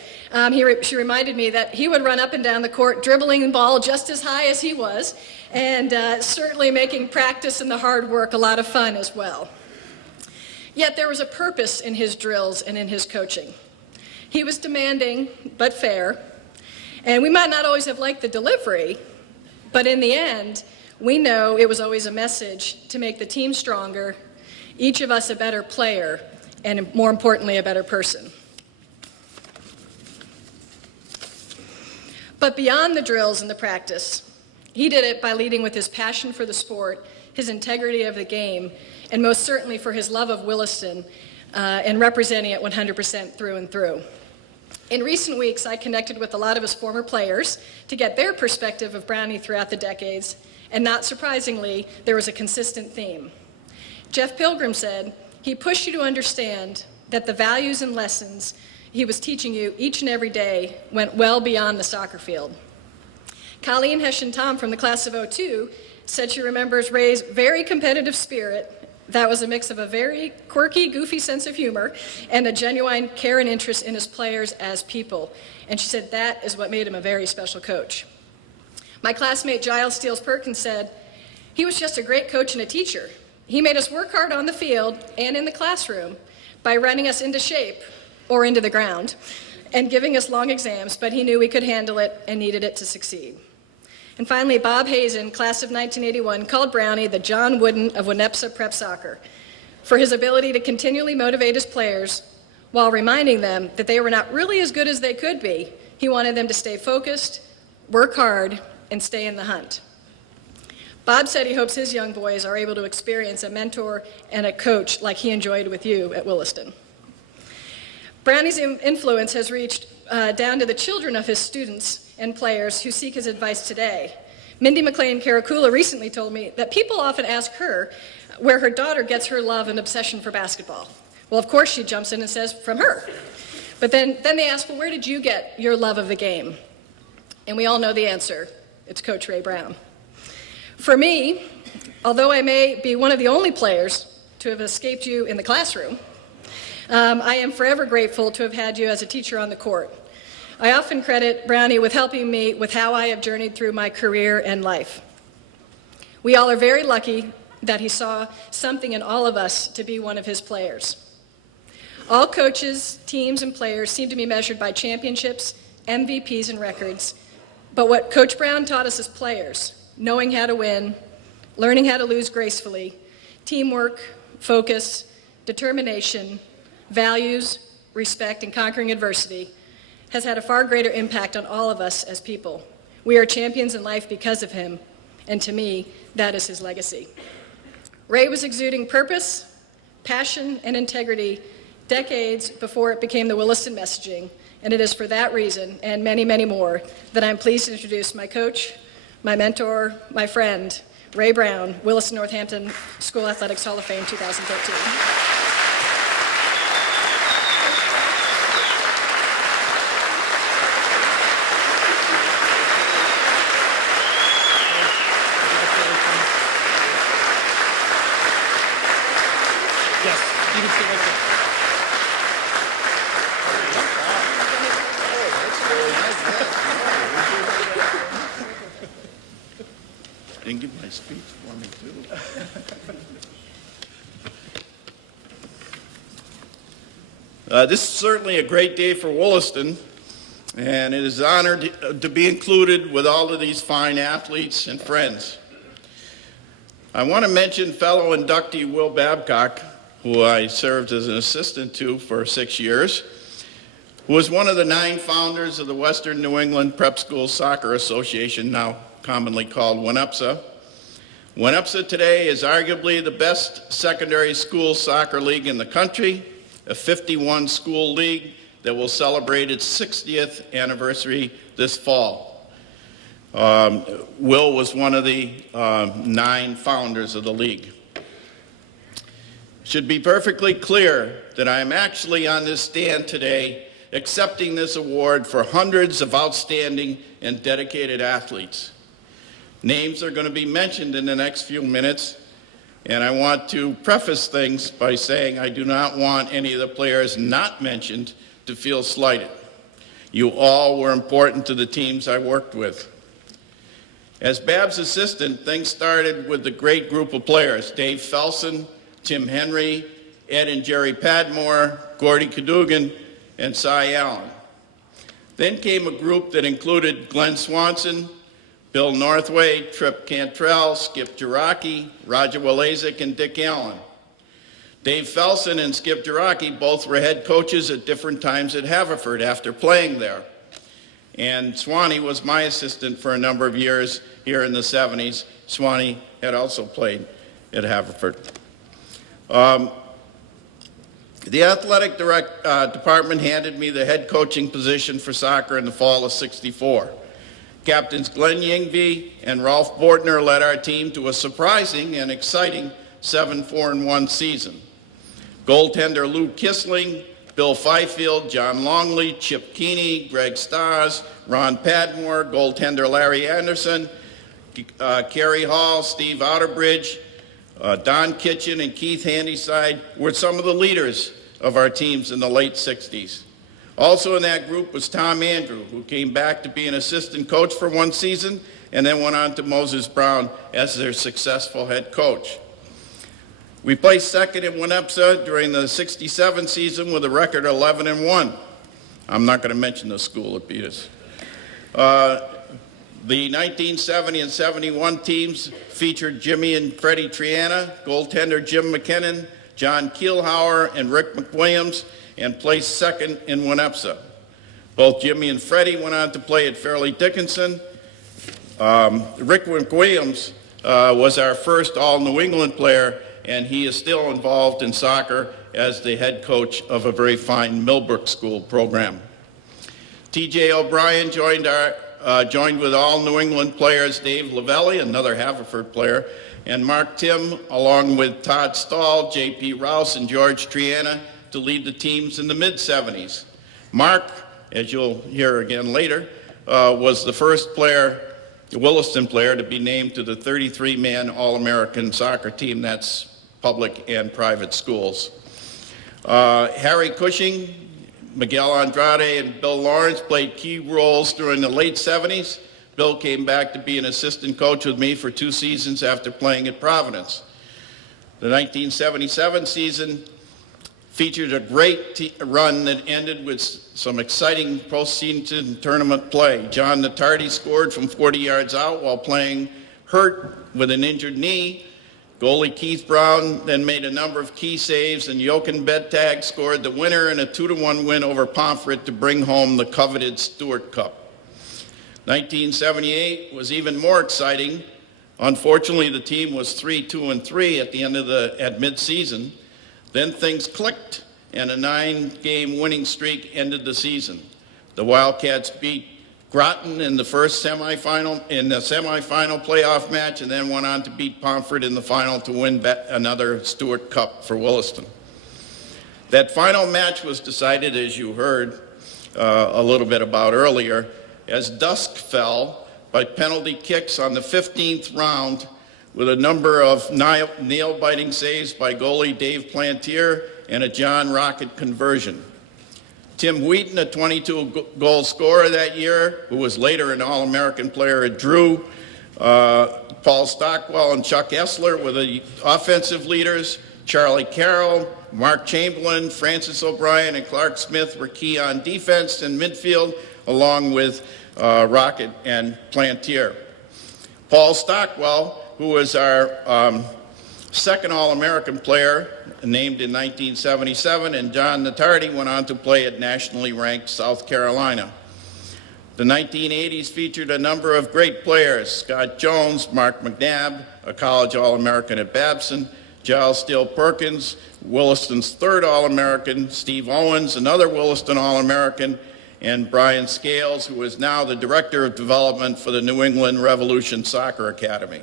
she reminded me that he would run up and down the court dribbling the ball just as high as he was, and certainly making practice and the hard work a lot of fun as well. Yet there was a purpose in his drills and in his coaching. He was demanding, but fair, and we might not always have liked the delivery, but in the end, we know it was always a message to make the team stronger, each of us a better player, and more importantly, a better person. But beyond the drills and the practice, he did it by leading with his passion for the sport, his integrity of the game, and most certainly for his love of Williston and representing it 100% through and through. In recent weeks, I connected with a lot of his former players to get their perspective of Brownie throughout the decades, and not surprisingly, there was a consistent theme. Jeff Pilgrim said, he pushed you to understand that the values and lessons he was teaching you each and every day went well beyond the soccer field. Colleen Hession-Tom from the class of '02 said she remembers Ray's very competitive spirit that was a mix of a very quirky, goofy sense of humor and a genuine care and interest in his players as people. And she said that is what made him a very special coach. My classmate Giles Steele Perkins said, he was just a great coach and a teacher. He made us work hard on the field and in the classroom by running us into shape or into the ground and giving us long exams, but he knew we could handle it and needed it to succeed. And finally, Bob Hazen, class of 1981, called Brownie the John Wooden of Winnetka Prep Soccer for his ability to continually motivate his players while reminding them that they were not really as good as they could be. He wanted them to stay focused, work hard, and stay in the hunt. Bob said he hopes his young boys are able to experience a mentor and a coach like he enjoyed with you at Williston. Brownie's influence has reached down to the children of his students and players who seek his advice today. Mindy McLean Karakula recently told me that people often ask her where her daughter gets her love and obsession for basketball. Well, of course she jumps in and says, from her. But then they ask, well, where did you get your love of the game? And we all know the answer, It's Coach Ray Brown. For me, although I may be one of the only players to have escaped you in the classroom, I am forever grateful to have had you as a teacher on the court. I often credit Brownie with helping me with how I have journeyed through my career and life. We all are very lucky that he saw something in all of us to be one of his players. All coaches, teams, and players seem to be measured by championships, MVPs, and records. But what Coach Brown taught us as players, knowing how to win, learning how to lose gracefully, teamwork, focus, determination, values, respect, and conquering adversity, has had a far greater impact on all of us as people. We are champions in life because of him, and to me, that is his legacy. Ray was exuding purpose, passion, and integrity decades before it became the Williston messaging, and it is for that reason, and many, many more, that I'm pleased to introduce my coach, my mentor, my friend, Ray Brown, Williston Northampton School Athletics Hall of Fame 2013. You can sit right there. Didn't give my speech for me, too. This is certainly a great day for Williston, and it is an honor to be included with all of these fine athletes and friends. I want to mention fellow inductee Will Babcock, who I served as an assistant to for 6 years, who was one of the 9 founders of the Western New England Prep School Soccer Association, now commonly called WNUPSA. WNUPSA today is arguably the best secondary school soccer league in the country, a 51 school league that will celebrate its 60th anniversary this fall. Will was one of the 9 founders of the league. It should be perfectly clear that I am actually on this stand today accepting this award for hundreds of outstanding and dedicated athletes. Names are going to be mentioned in the next few minutes, and I want to preface things by saying I do not want any of the players not mentioned to feel slighted. You all were important to the teams I worked with. As Bab's assistant, things started with the great group of players, Dave Felson, Tim Henry, Ed and Jerry Padmore, Gordy Cadogan, and Cy Allen. Then came a group that included Glenn Swanson, Bill Northway, Trip Cantrell, Skip Jiraki, Roger Walazik, and Dick Allen. Dave Felson and Skip Jiraki both were head coaches at different times at Haverford after playing there. And Swanee was my assistant for a number of years here in the 70s. Swanee had also played at Haverford. The athletic department handed me the head coaching position for soccer in the fall of '64. Captains Glenn Yingby and Rolf Bortner led our team to a surprising and exciting 7-4-1 season. Goaltender Lou Kissling, Bill Fifield, John Longley, Chip Keeney, Greg Stars, Ron Padmore, goaltender Larry Anderson, Kerry Hall, Steve Outerbridge, Don Kitchen, and Keith Handyside were some of the leaders of our teams in the late 60s. Also in that group was Tom Andrew, who came back to be an assistant coach for one season and then went on to Moses Brown as their successful head coach. We placed second in WNUPSA during the 67 season with a record 11-1. I'm not going to mention the school that beat us. The 1970 and 71 teams featured Jimmy and Freddie Triana, goaltender Jim McKinnon, John Kielhauer, and Rick McWilliams, and placed second in WNUPSA. Both Jimmy and Freddie went on to play at Fairleigh Dickinson. Rick McWilliams was our first all-New England player, and he is still involved in soccer as the head coach of a very fine Millbrook School program. T.J. O'Brien joined with all New England players Dave Lavelli, another Haverford player, and Mark Tim, along with Todd Stahl, J.P. Rouse, and George Triana, to lead the teams in the mid-70s. Mark, as you'll hear again later, was the first player Williston player to be named to the 33-man All-American soccer team. That's public and private schools. Harry Cushing, Miguel Andrade, and Bill Lawrence played key roles during the late 70s. Bill came back to be an assistant coach with me for 2 seasons after playing at Providence. The 1977 season featured a great run that ended with some exciting postseason tournament play. John Natardi scored from 40 yards out while playing hurt with an injured knee. Goalie Keith Brown then made a number of key saves, and Jochen Bedtag scored the winner in a 2-1 win over Pomfret to bring home the coveted Stewart Cup. 1978 was even more exciting. Unfortunately, the team was 3-2-3 at the end of at mid-season. Then things clicked, and a 9-game winning streak ended the season. The Wildcats beat Groton in the semifinal playoff match, and then went on to beat Pomfret in the final to win another Stewart Cup for Williston. That final match was decided, as you heard a little bit about earlier, as dusk fell by penalty kicks on the 15th round, with a number of nail-biting saves by goalie Dave Plantier and a John Rocket conversion. Tim Wheaton, a 22-goal scorer that year, who was later an All-American player at Drew, Paul Stockwell and Chuck Essler were the offensive leaders. Charlie Carroll, Mark Chamberlain, Francis O'Brien, and Clark Smith were key on defense and midfield, along with Rocket and Plantier. Paul Stockwell, who was our second All-American player, named in 1977, and John Natardi went on to play at nationally ranked South Carolina. The 1980s featured a number of great players: Scott Jones, Mark McNabb, a college All-American at Babson, Giles Steele Perkins, Williston's third All-American, Steve Owens, another Williston All-American, and Brian Scales, who is now the Director of Development for the New England Revolution Soccer Academy.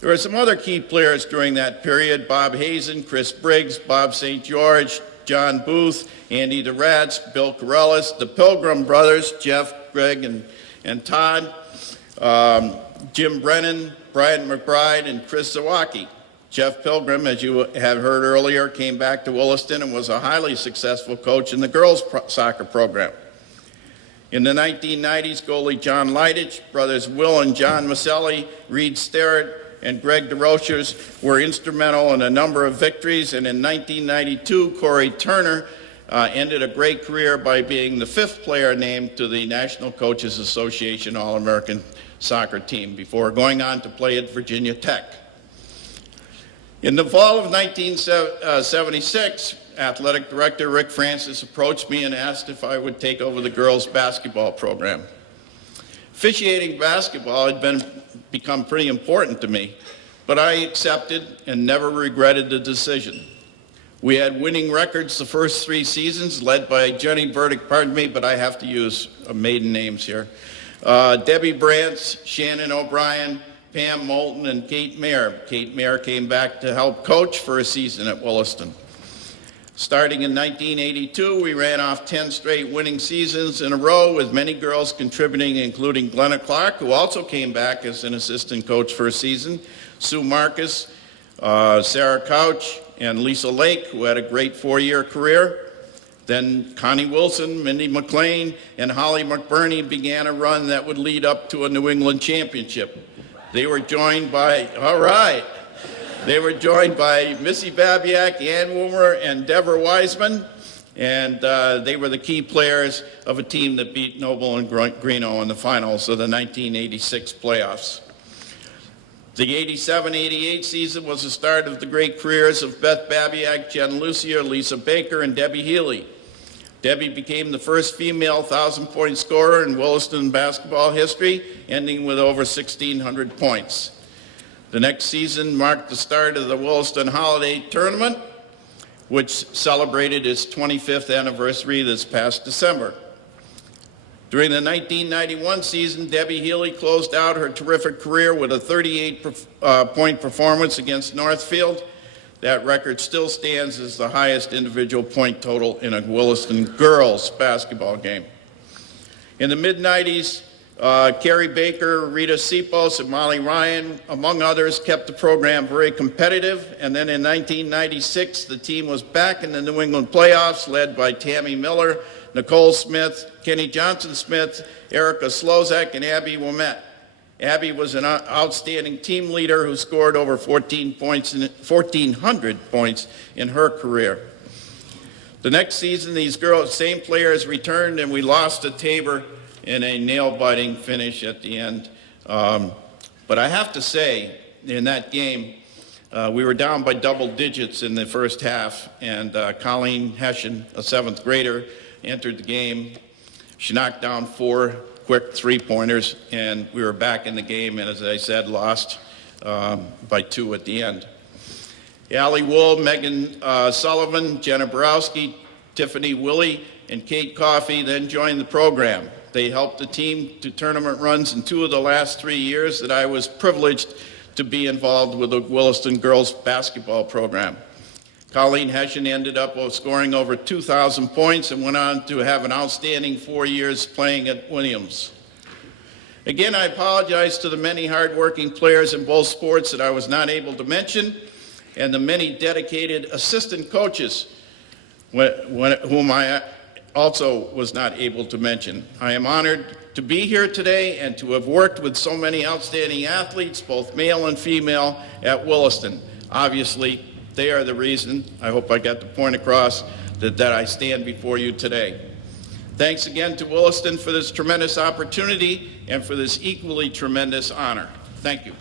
There were some other key players during that period: Bob Hazen, Chris Briggs, Bob St. George, John Booth, Andy DeRatz, Bill Corellis, the Pilgrim brothers, Jeff, Greg, and Todd, Jim Brennan, Brian McBride, and Chris Zawacki. Jeff Pilgrim, as you have heard earlier, came back to Williston and was a highly successful coach in the girls' soccer program. In the 1990s, goalie John Leidich, brothers Will and John Maselli, Reed Sterrett, and Greg DeRochers were instrumental in a number of victories, and in 1992, Corey Turner ended a great career by being the 5th player named to the National Coaches Association All-American Soccer Team before going on to play at Virginia Tech. In the fall of 1976, Athletic Director Rick Francis approached me and asked if I would take over the girls' basketball program. Officiating basketball had become pretty important to me, but I accepted and never regretted the decision. We had winning records the first 3 seasons, led by Jenny Burdick, pardon me, but I have to use maiden names here, Debbie Brantz, Shannon O'Brien, Pam Moulton, and Kate Mayer. Kate Mayer came back to help coach for a season at Williston. Starting in 1982, we ran off 10 straight winning seasons in a row, with many girls contributing, including Glenna Clark, who also came back as an assistant coach for a season, Sue Marcus, Sarah Couch, and Lisa Lake, who had a great 4-year career. Then Connie Wilson, Mindy McLean, and Holly McBurney began a run that would lead up to a New England championship. They were joined by, Missy Babiak, Ann Woomer, and Deborah Wiseman, and they were the key players of a team that beat Noble and Greeno in the finals of the 1986 playoffs. The 87-88 season was the start of the great careers of Beth Babiak, Jen Lucier, Lisa Baker, and Debbie Healy. Debbie became the first female 1,000-point scorer in Williston basketball history, ending with over 1,600 points. The next season marked the start of the Williston Holiday Tournament, which celebrated its 25th anniversary this past December. During the 1991 season, Debbie Healy closed out her terrific career with a 38-point performance against Northfield. That record still stands as the highest individual point total in a Williston girls basketball game. In the mid-90s, Carrie Baker, Rita Sipos, and Molly Ryan, among others, kept the program very competitive. And then in 1996, the team was back in the New England playoffs, led by Tammy Miller, Nicole Smith, Kenny Johnson-Smith, Erica Slozak, and Abby Womet. Abby was an outstanding team leader who scored over 1,400 points in her career. The next season, these same players returned, and we lost to Tabor in a nail-biting finish at the end. But I have to say, in that game, we were down by double digits in the first half, and Colleen Hessian, a seventh grader, entered the game. She knocked down 4 quick three-pointers, and we were back in the game, and as I said, lost by 2 at the end. Allie Wool, Megan Sullivan, Jenna Borowski, Tiffany Willie, and Kate Coffey then joined the program. They helped the team to tournament runs in 2 of the last 3 years that I was privileged to be involved with the Williston girls basketball program. Colleen Hessian ended up scoring over 2,000 points and went on to have an outstanding 4 years playing at Williams. Again, I apologize to the many hardworking players in both sports that I was not able to mention, and the many dedicated assistant coaches whom I also was not able to mention. I am honored to be here today and to have worked with so many outstanding athletes, both male and female, at Williston. Obviously, they are the reason, I hope I got the point across, that I stand before you today. Thanks again to Williston for this tremendous opportunity and for this equally tremendous honor. Thank you.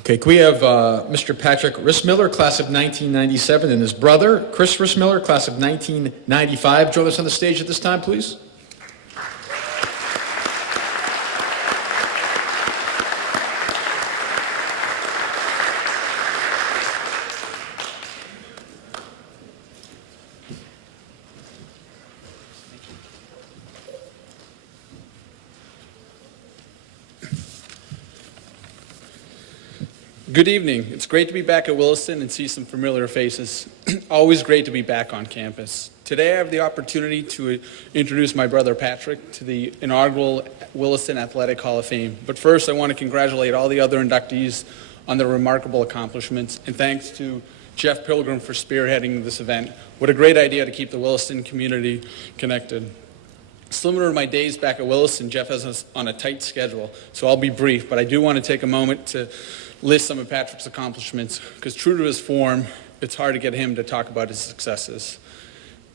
Okay, can we have Mr. Patrick Rissmiller, class of 1997, and his brother, Chris Rissmiller, class of 1995, join us on the stage at this time, please? Good evening. It's great to be back at Williston and see some familiar faces. Always great to be back on campus. Today I have the opportunity to introduce my brother Patrick to the inaugural Williston Athletic Hall of Fame. But first I want to congratulate all the other inductees on their remarkable accomplishments, and thanks to Jeff Pilgrim for spearheading this event. What a great idea to keep the Williston community connected. Similar to my days back at Williston, Jeff has us on a tight schedule, so I'll be brief, but I do want to take a moment to list some of Patrick's accomplishments, because true to his form, it's hard to get him to talk about his successes.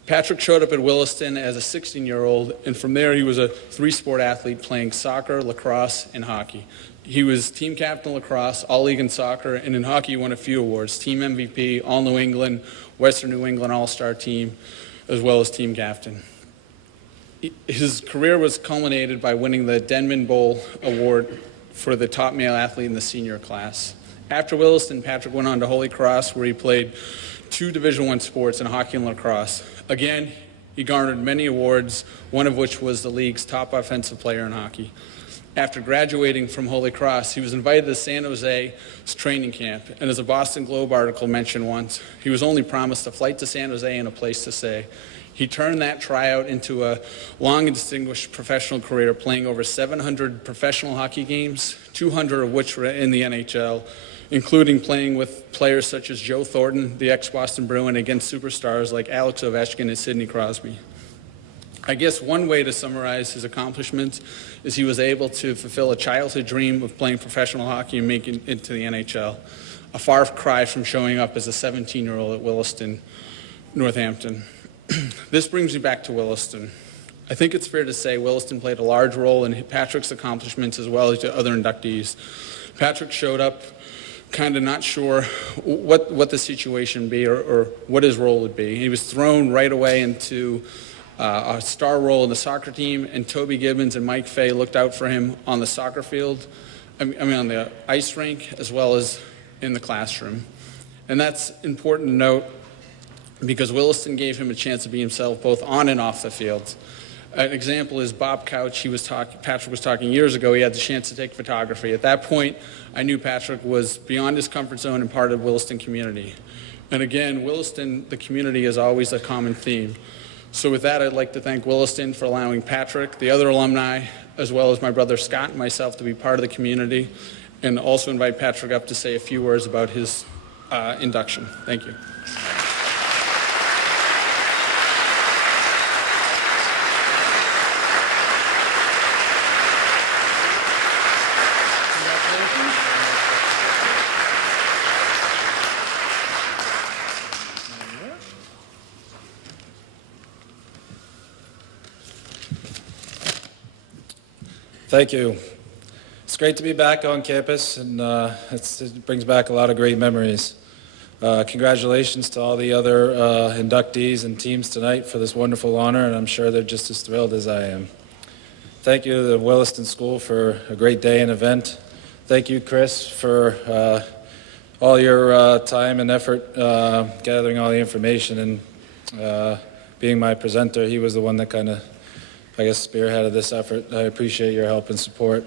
Patrick showed up at Williston as a 16-year-old, and from there he was a 3-sport athlete playing soccer, lacrosse, and hockey. He was team captain in lacrosse, all-league in soccer, and in hockey he won a few awards, team MVP, All-New England, Western New England All-Star team, as well as team captain. His career was culminated by winning the Denman Bowl Award for the top male athlete in the senior class. After Williston, Patrick went on to Holy Cross, where he played 2 Division I sports in hockey and lacrosse. Again, he garnered many awards, one of which was the league's top offensive player in hockey. After graduating from Holy Cross, he was invited to San Jose's training camp, and as a Boston Globe article mentioned once, he was only promised a flight to San Jose and a place to stay. He turned that tryout into a long and distinguished professional career, playing over 700 professional hockey games, 200 of which were in the NHL, including playing with players such as Joe Thornton, the ex-Boston Bruin, against superstars like Alex Ovechkin and Sidney Crosby. I guess one way to summarize his accomplishments is he was able to fulfill a childhood dream of playing professional hockey and making it into the NHL, a far cry from showing up as a 17-year-old at Williston Northampton. This brings me back to Williston. I think it's fair to say Williston played a large role in Patrick's accomplishments as well as the other inductees. Patrick showed up kind of not sure what the situation would be or what his role would be. He was thrown right away into a star role in the soccer team, and Toby Gibbons and Mike Fay looked out for him on the soccer field, on the ice rink, as well as in the classroom. And that's important to note because Williston gave him a chance to be himself both on and off the field. An example is Bob Couch. Patrick was talking years ago. He had the chance to take photography. At that point, I knew Patrick was beyond his comfort zone and part of the Williston community. And again, Williston, the community, is always a common theme. So with that, I'd like to thank Williston for allowing Patrick, the other alumni, as well as my brother Scott and myself to be part of the community, and also invite Patrick up to say a few words about his induction. Thank you. Thank you. It's great to be back on campus, and it brings back a lot of great memories. Congratulations to all the other inductees and teams tonight for this wonderful honor, and I'm sure they're just as thrilled as I am. Thank you to the Williston School for a great day and event. Thank you, Chris, for all your time and effort gathering all the information and being my presenter. He was the one that kind of, I guess, spearheaded this effort. I appreciate your help and support.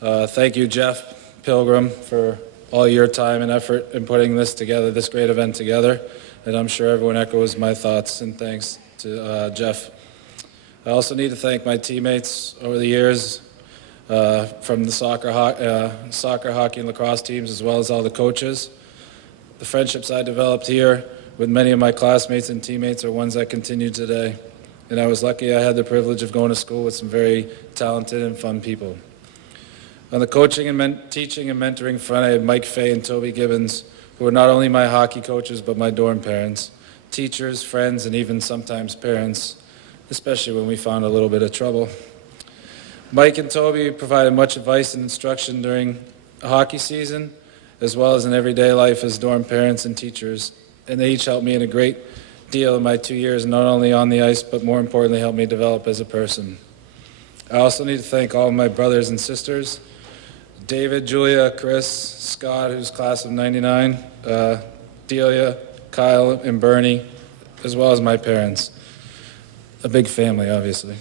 Thank you, Jeff Pilgrim, for all your time and effort in putting this together, this great event together. And I'm sure everyone echoes my thoughts and thanks to Jeff. I also need to thank my teammates over the years from the soccer, hockey, and lacrosse teams, as well as all the coaches. The friendships I developed here with many of my classmates and teammates are ones that continue today. And I was lucky I had the privilege of going to school with some very talented and fun people. On the coaching and teaching and mentoring front, I had Mike Fay and Toby Gibbons, who were not only my hockey coaches, but my dorm parents, teachers, friends, and even sometimes parents, especially when we found a little bit of trouble. Mike and Toby provided much advice and instruction during a hockey season, as well as in everyday life as dorm parents and teachers, and they each helped me in a great deal in my 2 years, not only on the ice, but more importantly, helped me develop as a person. I also need to thank all of my brothers and sisters, David, Julia, Chris, Scott, who's class of 99, Delia, Kyle, and Bernie, as well as my parents. A big family, obviously.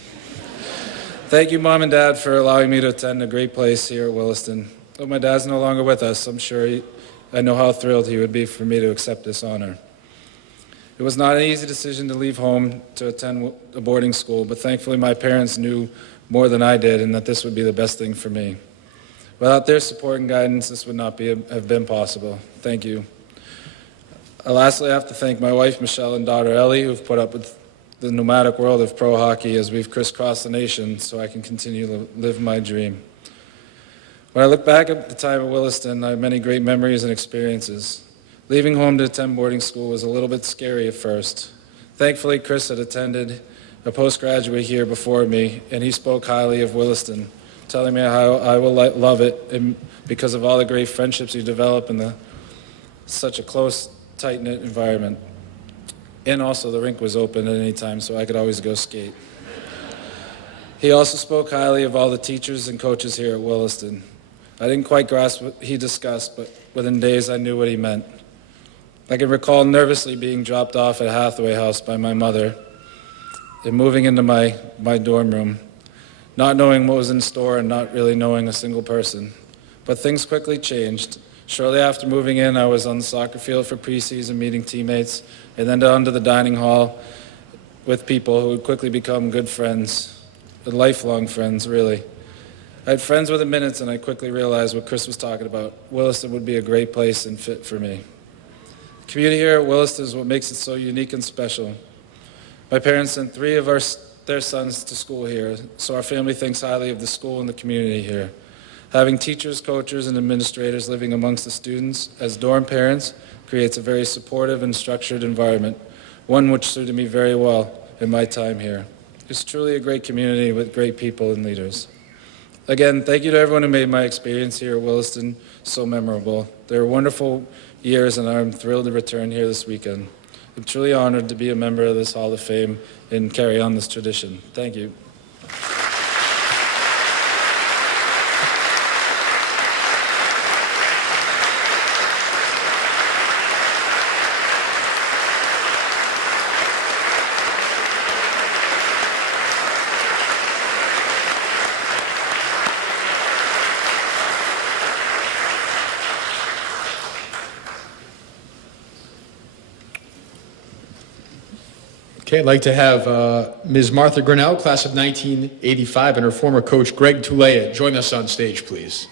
Thank you, Mom and Dad, for allowing me to attend a great place here at Williston. Though my dad's no longer with us, I'm sure I know how thrilled he would be for me to accept this honor. It was not an easy decision to leave home to attend a boarding school, but thankfully my parents knew more than I did and that this would be the best thing for me. Without their support and guidance, this would not have been possible. Thank you. Lastly, I have to thank my wife, Michelle, and daughter, Ellie, who've put up with the nomadic world of pro hockey as we've crisscrossed the nation so I can continue to live my dream. When I look back at the time at Williston, I have many great memories and experiences. Leaving home to attend boarding school was a little bit scary at first. Thankfully, Chris had attended a postgraduate here before me, and he spoke highly of Williston, telling me how I will love it and because of all the great friendships you develop in such a close, tight-knit environment. And also the rink was open at any time, so I could always go skate. He also spoke highly of all the teachers and coaches here at Williston. I didn't quite grasp what he discussed, but within days I knew what he meant. I can recall nervously being dropped off at Hathaway House by my mother and moving into my dorm room, not knowing what was in store and not really knowing a single person. But things quickly changed. Shortly after moving in, I was on the soccer field for preseason meeting teammates, and then down to the dining hall with people who would quickly become good friends, lifelong friends, really. I had friends within minutes, and I quickly realized what Chris was talking about. Williston would be a great place and fit for me. The community here at Williston is what makes it so unique and special. My parents sent 3 of their sons to school here, so our family thinks highly of the school and the community here. Having teachers, coaches, and administrators living amongst the students as dorm parents creates a very supportive and structured environment, one which suited me very well in my time here. It's truly a great community with great people and leaders. Again, thank you to everyone who made my experience here at Williston so memorable. They were wonderful years, and I'm thrilled to return here this weekend. I'm truly honored to be a member of this Hall of Fame and carry on this tradition. Thank you. Okay, I'd like to have Ms. Martha Grinnell, class of 1985, and her former coach, Greg Tulea, join us on stage, please.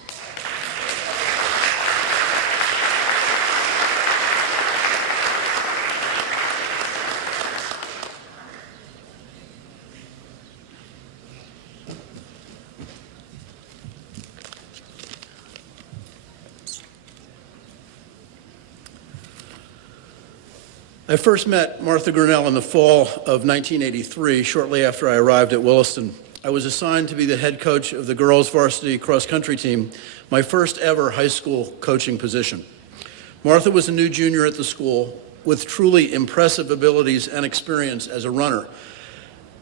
I first met Martha Grinnell in the fall of 1983, shortly after I arrived at Williston. I was assigned to be the head coach of the girls varsity cross-country team, my first ever high school coaching position. Martha was a new junior at the school with truly impressive abilities and experience as a runner.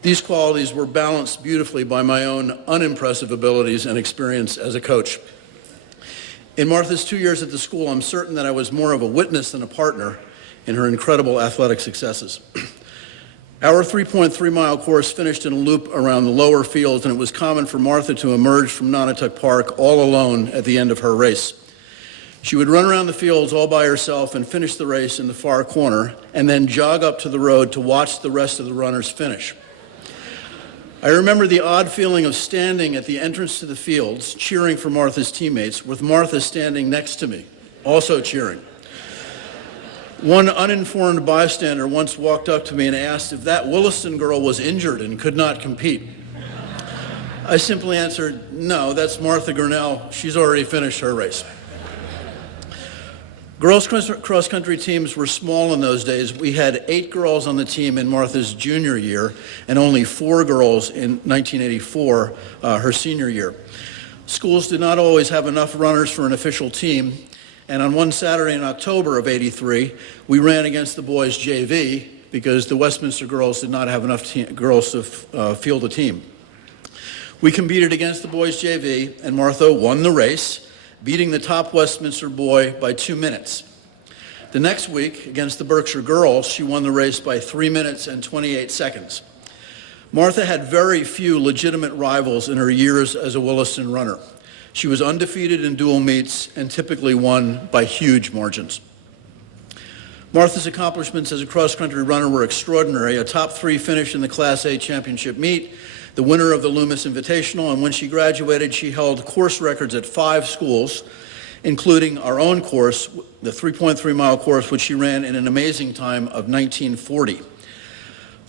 These qualities were balanced beautifully by my own unimpressive abilities and experience as a coach. In Martha's 2 years at the school, I'm certain that I was more of a witness than a partner in her incredible athletic successes. Our 3.3-mile course finished in a loop around the lower fields, and it was common for Martha to emerge from Nonotuck Park all alone at the end of her race. She would run around the fields all by herself and finish the race in the far corner, and then jog up to the road to watch the rest of the runners finish. I remember the odd feeling of standing at the entrance to the fields, cheering for Martha's teammates, with Martha standing next to me, also cheering. One uninformed bystander once walked up to me and asked if that Williston girl was injured and could not compete. I simply answered, no, that's Martha Grinnell. She's already finished her race. Girls cross-country teams were small in those days. We had 8 girls on the team in Martha's junior year and only 4 girls in 1984, her senior year. Schools did not always have enough runners for an official team, and on one Saturday in October of '83, we ran against the boys' JV because the Westminster girls did not have enough girls to field a team. We competed against the boys' JV, and Martha won the race, beating the top Westminster boy by 2 minutes. The next week, against the Berkshire girls, she won the race by 3 minutes and 28 seconds. Martha had very few legitimate rivals in her years as a Williston runner. She was undefeated in dual meets and typically won by huge margins. Martha's accomplishments as a cross-country runner were extraordinary. A top 3 finish in the Class A championship meet, the winner of the Loomis Invitational, and when she graduated, she held course records at 5 schools, including our own course, the 3.3-mile course, which she ran in an amazing time of 1940.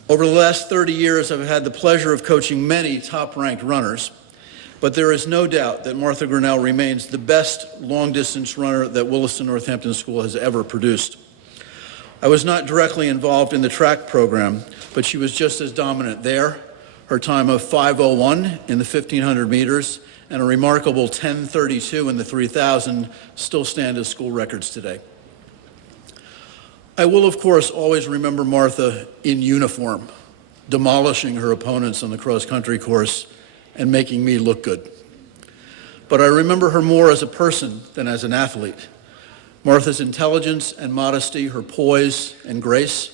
Over the last 30 years, I've had the pleasure of coaching many top-ranked runners, but there is no doubt that Martha Grinnell remains the best long-distance runner that Williston Northampton School has ever produced. I was not directly involved in the track program, but she was just as dominant there. Her time of 5:01 in the 1,500 meters and a remarkable 10:32 in the 3,000 still stand as school records today. I will, of course, always remember Martha in uniform, demolishing her opponents on the cross-country course and making me look good. But I remember her more as a person than as an athlete. Martha's intelligence and modesty, her poise and grace,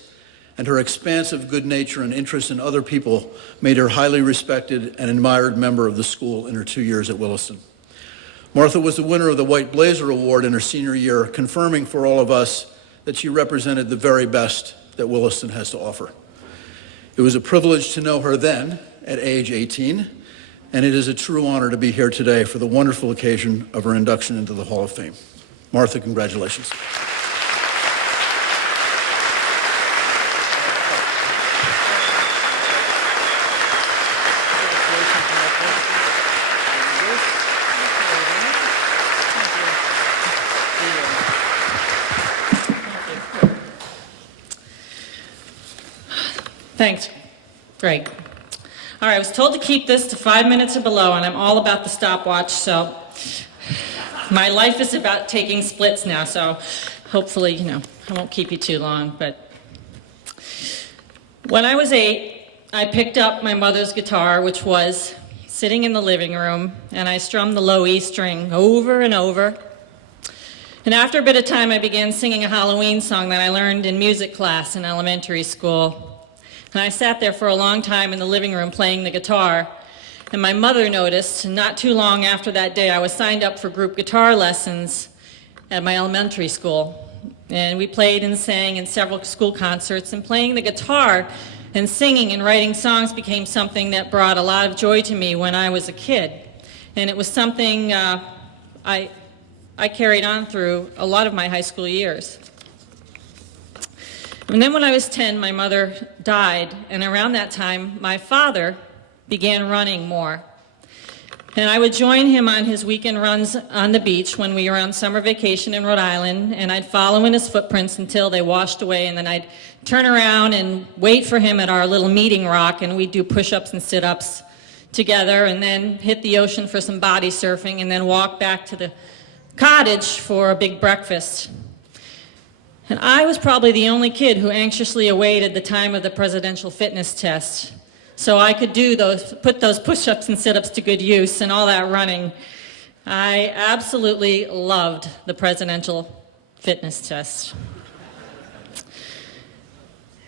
and her expansive good nature and interest in other people made her highly respected and admired member of the school in her 2 years at Williston. Martha was the winner of the White Blazer Award in her senior year, confirming for all of us that she represented the very best that Williston has to offer. It was a privilege to know her then, at age 18, and it is a true honor to be here today for the wonderful occasion of her induction into the Hall of Fame. Martha, congratulations. Thanks. Great. All right, I was told to keep this to 5 minutes or below, and I'm all about the stopwatch, so my life is about taking splits now, so hopefully, I won't keep you too long, but When I was 8, I picked up my mother's guitar, which was sitting in the living room, and I strummed the low E string over and over. And after a bit of time, I began singing a Halloween song that I learned in music class in elementary school. And I sat there for a long time in the living room playing the guitar. And my mother noticed, and not too long after that day, I was signed up for group guitar lessons at my elementary school. And we played and sang in several school concerts, and playing the guitar and singing and writing songs became something that brought a lot of joy to me when I was a kid. And it was something I carried on through a lot of my high school years. And then when I was 10, my mother died, and around that time, my father began running more. And I would join him on his weekend runs on the beach when we were on summer vacation in Rhode Island, and I'd follow in his footprints until they washed away, and then I'd turn around and wait for him at our little meeting rock, and we'd do push-ups and sit-ups together, and then hit the ocean for some body surfing, and then walk back to the cottage for a big breakfast. And I was probably the only kid who anxiously awaited the time of the presidential fitness test, so I could put those push-ups and sit-ups to good use and all that running. I absolutely loved the presidential fitness test.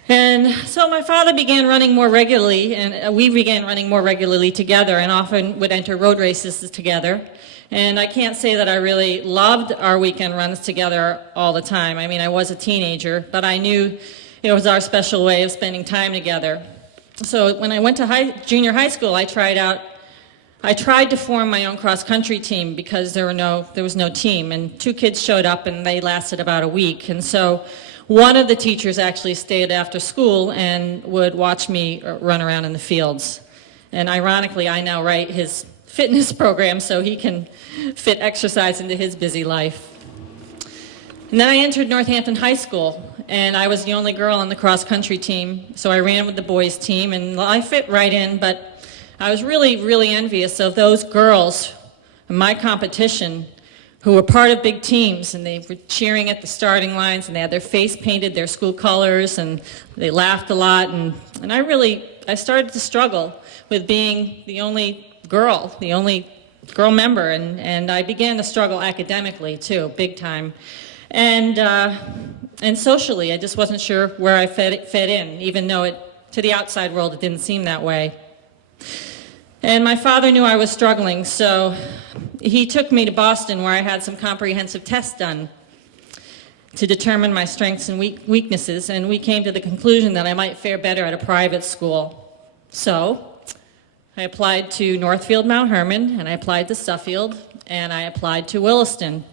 And so my father began running more regularly, and we began running more regularly together, and often would enter road races together. And I can't say that I really loved our weekend runs together all the time. I mean, I was a teenager, but I knew it was our special way of spending time together. So when I went to junior high school, I tried to form my own cross-country team because there was no team, and 2 kids showed up and they lasted about a week. And so one of the teachers actually stayed after school and would watch me run around in the fields. And ironically, I now write his fitness program so he can fit exercise into his busy life. And then I entered Northampton High School, and I was the only girl on the cross-country team, so I ran with the boys' team, and I fit right in, but I was really, really envious of those girls in my competition who were part of big teams, and they were cheering at the starting lines, and they had their face painted their school colors, and they laughed a lot, and I started to struggle with being the only girl member, and I began to struggle academically too, big time. And socially, I just wasn't sure where I fit in, even though to the outside world it didn't seem that way. And my father knew I was struggling, so he took me to Boston where I had some comprehensive tests done to determine my strengths and weaknesses, and we came to the conclusion that I might fare better at a private school. So I applied to Northfield Mount Hermon, and I applied to Suffield, and I applied to Williston.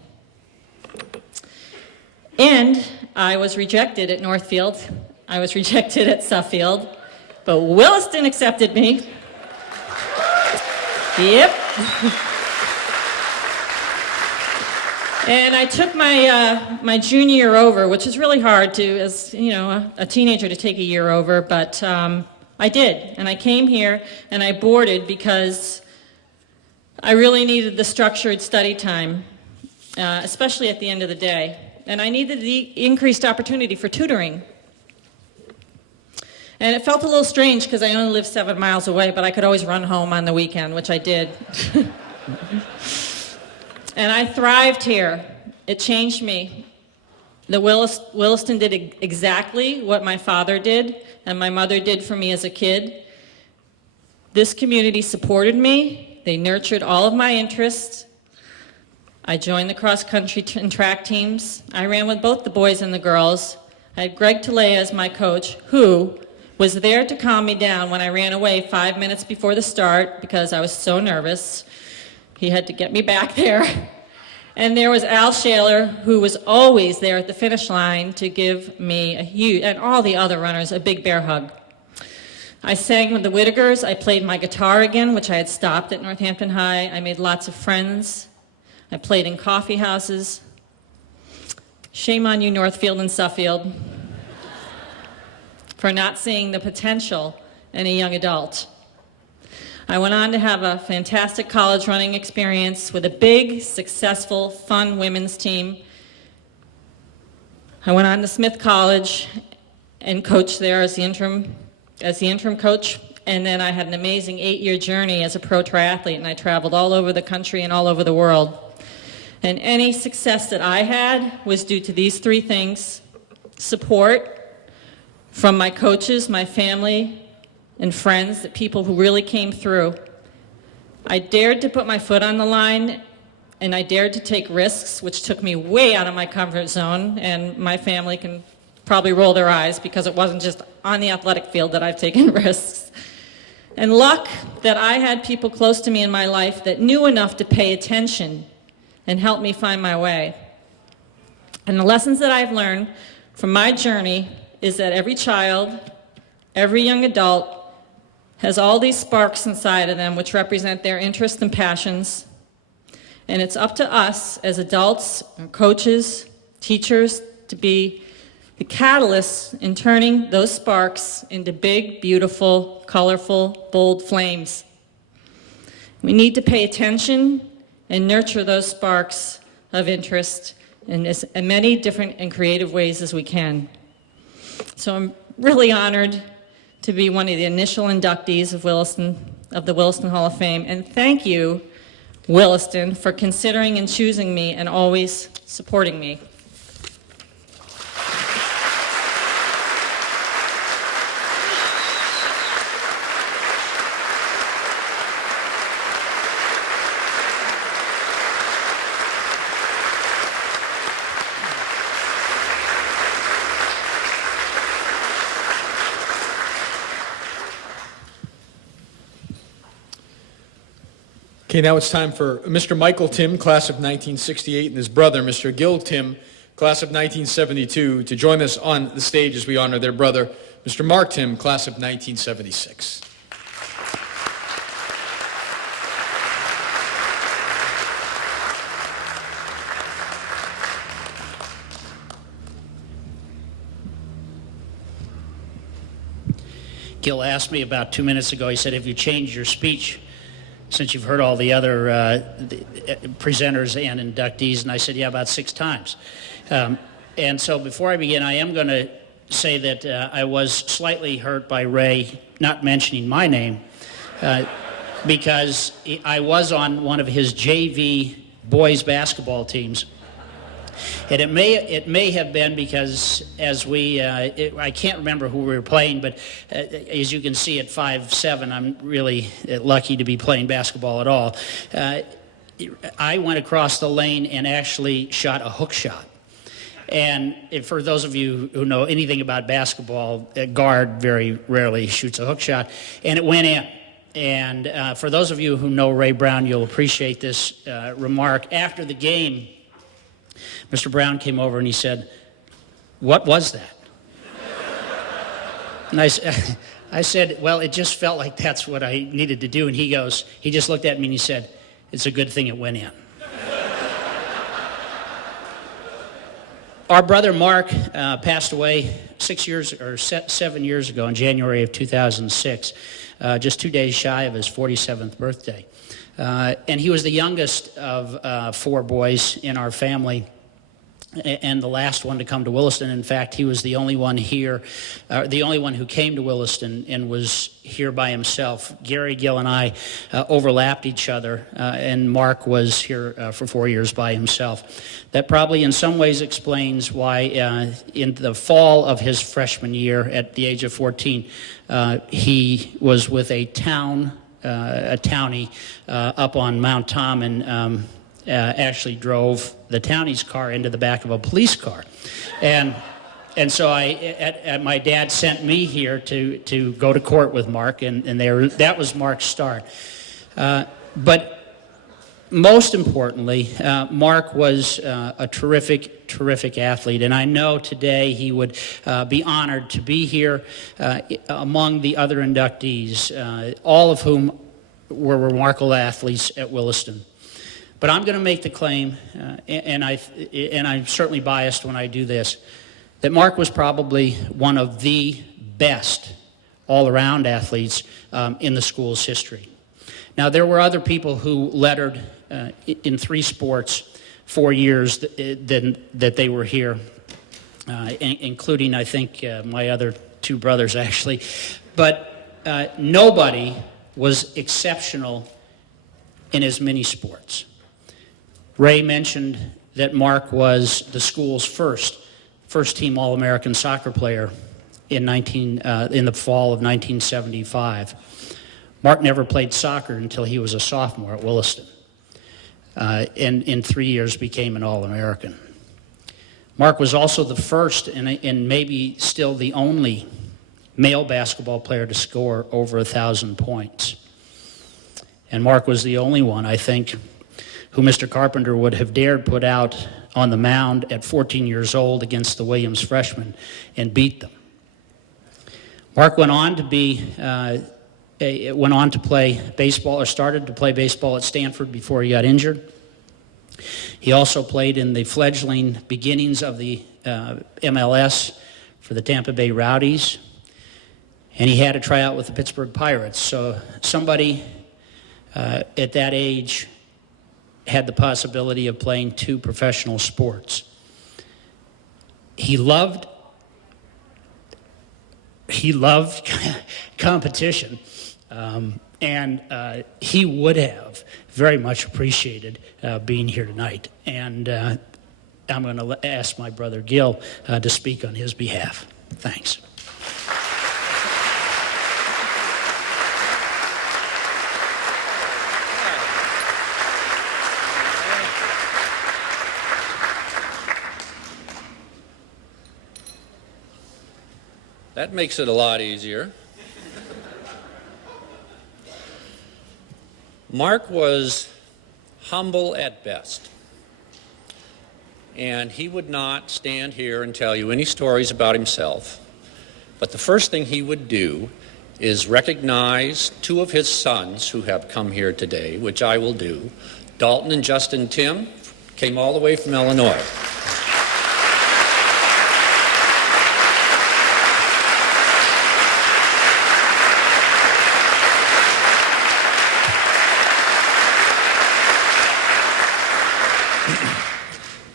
And I was rejected at Northfield. I was rejected at Suffield, but Williston accepted me. Yep. And I took my junior year over, which is really hard as a teenager to take a year over, but I did. And I came here and I boarded because I really needed the structured study time, especially at the end of the day. And I needed the increased opportunity for tutoring. And it felt a little strange because I only lived 7 miles away, but I could always run home on the weekend, which I did. And I thrived here. It changed me. Williston did exactly what my father did and my mother did for me as a kid. This community supported me. They nurtured all of my interests. I joined the cross-country and track teams. I ran with both the boys and the girls. I had Greg Talea as my coach, who was there to calm me down when I ran away 5 minutes before the start because I was so nervous. He had to get me back there. And there was Al Shaler, who was always there at the finish line to give me and all the other runners, a big bear hug. I sang with the Whittakers. I played my guitar again, which I had stopped at Northampton High. I made lots of friends. I played in coffee houses. Shame on you, Northfield and Suffield, for not seeing the potential in a young adult. I went on to have a fantastic college running experience with a big, successful, fun women's team. I went on to Smith College and coached there as the interim as the interim coach, and then I had an amazing 8-year journey as a pro triathlete, and I traveled all over the country and all over the world. And any success that I had was due to these 3 things: support from my coaches, my family, and friends, the people who really came through. I dared to put my foot on the line, and I dared to take risks, which took me way out of my comfort zone, and my family can probably roll their eyes because it wasn't just on the athletic field that I've taken risks. And luck that I had people close to me in my life that knew enough to pay attention and help me find my way. And the lessons that I've learned from my journey is that every child, every young adult has all these sparks inside of them which represent their interests and passions. And it's up to us as adults, coaches, teachers, to be the catalysts in turning those sparks into big, beautiful, colorful, bold flames. We need to pay attention and nurture those sparks of interest in as many different and creative ways as we can. So I'm really honored to be one of the initial inductees of the Williston Hall of Fame, and thank you, Williston, for considering and choosing me and always supporting me. Okay, now it's time for Mr. Michael Tim, class of 1968, and his brother, Mr. Gil Tim, class of 1972, to join us on the stage as we honor their brother, Mr. Mark Tim, class of 1976. Gil asked me about 2 minutes ago, he said, have you changed your speech since you've heard all the other presenters and inductees? And I said, yeah, about 6 times. And so before I begin, I am going to say that I was slightly hurt by Ray not mentioning my name because I was on one of his JV boys basketball teams. And it may have been because as I can't remember who we were playing, but as you can see at 5'7", I'm really lucky to be playing basketball at all. I went across the lane and actually shot a hook shot. And for those of you who know anything about basketball, a guard very rarely shoots a hook shot, and it went in. And for those of you who know Ray Brown, you'll appreciate this remark. After the game, Mr. Brown came over and he said, "What was that?" And I said, well, it just felt like that's what I needed to do. And he just looked at me and he said, "It's a good thing it went in." Our brother Mark passed away 7 years ago in January of 2006, just 2 days shy of his 47th birthday. And he was the youngest of 4 boys in our family, and the last one to come to Williston. In fact, he was the only one here, the only one who came to Williston and was here by himself. Gary, Gil, and I overlapped each other, and Mark was here for 4 years by himself. That probably in some ways explains why in the fall of his freshman year, at the age of 14, he was with a townie up on Mount Tom, and actually drove the townie's car into the back of a police car. And so my dad sent me here to go to court with Mark, and that was Mark's start. But most importantly, Mark was a terrific athlete, and I know today he would be honored to be here among the other inductees, all of whom were remarkable athletes at Williston. But I'm going to make the claim, and I'm certainly biased when I do this, that Mark was probably one of the best all-around athletes in the school's history. Now, there were other people who lettered in 3 sports 4 years that they were here, including, I think, my other 2 brothers, actually. but nobody was exceptional in as many sports. Ray mentioned that Mark was the school's first-team All-American soccer player in the fall of 1975. Mark never played soccer until he was a sophomore at Williston, and in 3 years became an All-American. Mark was also the first and maybe still the only male basketball player to score over 1,000 points. And Mark was the only one, I think, who Mr. Carpenter would have dared put out on the mound at 14 years old against the Williams freshmen and beat them. Mark went on to play baseball, or started to play baseball at Stanford before he got injured. He also played in the fledgling beginnings of the MLS for the Tampa Bay Rowdies, and he had a tryout with the Pittsburgh Pirates. So somebody at that age had the possibility of playing 2 professional sports. He loved competition, and he would have very much appreciated being here tonight. And I'm going to ask my brother Gil to speak on his behalf. Thanks. That makes it a lot easier. Mark was humble at best, and he would not stand here and tell you any stories about himself. But the first thing he would do is recognize 2 of his sons who have come here today, which I will do. Dalton and Justin Tim came all the way from Illinois.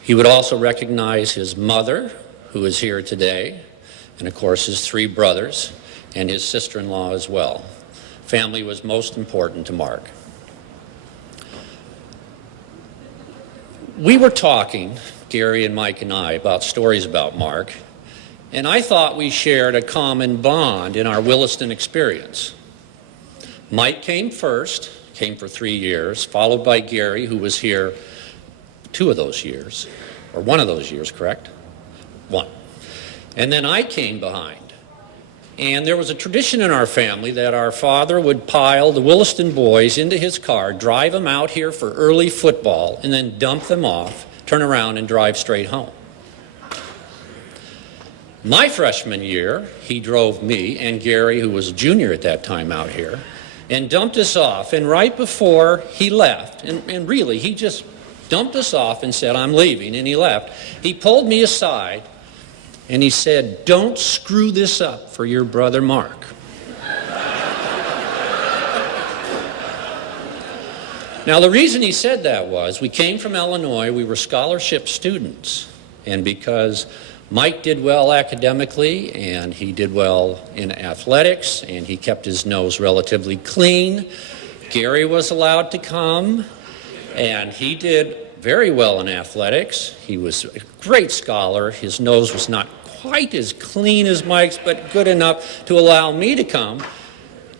He would also recognize his mother, who is here today, and of course his 3 brothers, and his sister-in-law as well. Family was most important to Mark. We were talking, Gary and Mike and I, about stories about Mark, and I thought we shared a common bond in our Williston experience. Mike came first, came for 3 years, followed by Gary, who was here 2 of those years, or 1 of those years, correct? 1. And then I came behind. And there was a tradition in our family that our father would pile the Williston boys into his car, drive them out here for early football, and then dump them off, turn around and drive straight home. My freshman year, he drove me and Gary, who was a junior at that time, out here, and dumped us off. And right before he left, and really, he just dumped us off and said, "I'm leaving," and he left. He pulled me aside and he said, "Don't screw this up for your brother Mark." Now, the reason he said that was we came from Illinois, we were scholarship students, and because Mike did well academically and he did well in athletics and he kept his nose relatively clean, Gary was allowed to come. And he did very well in athletics. He was a great scholar. His nose was not quite as clean as Mike's, but good enough to allow me to come.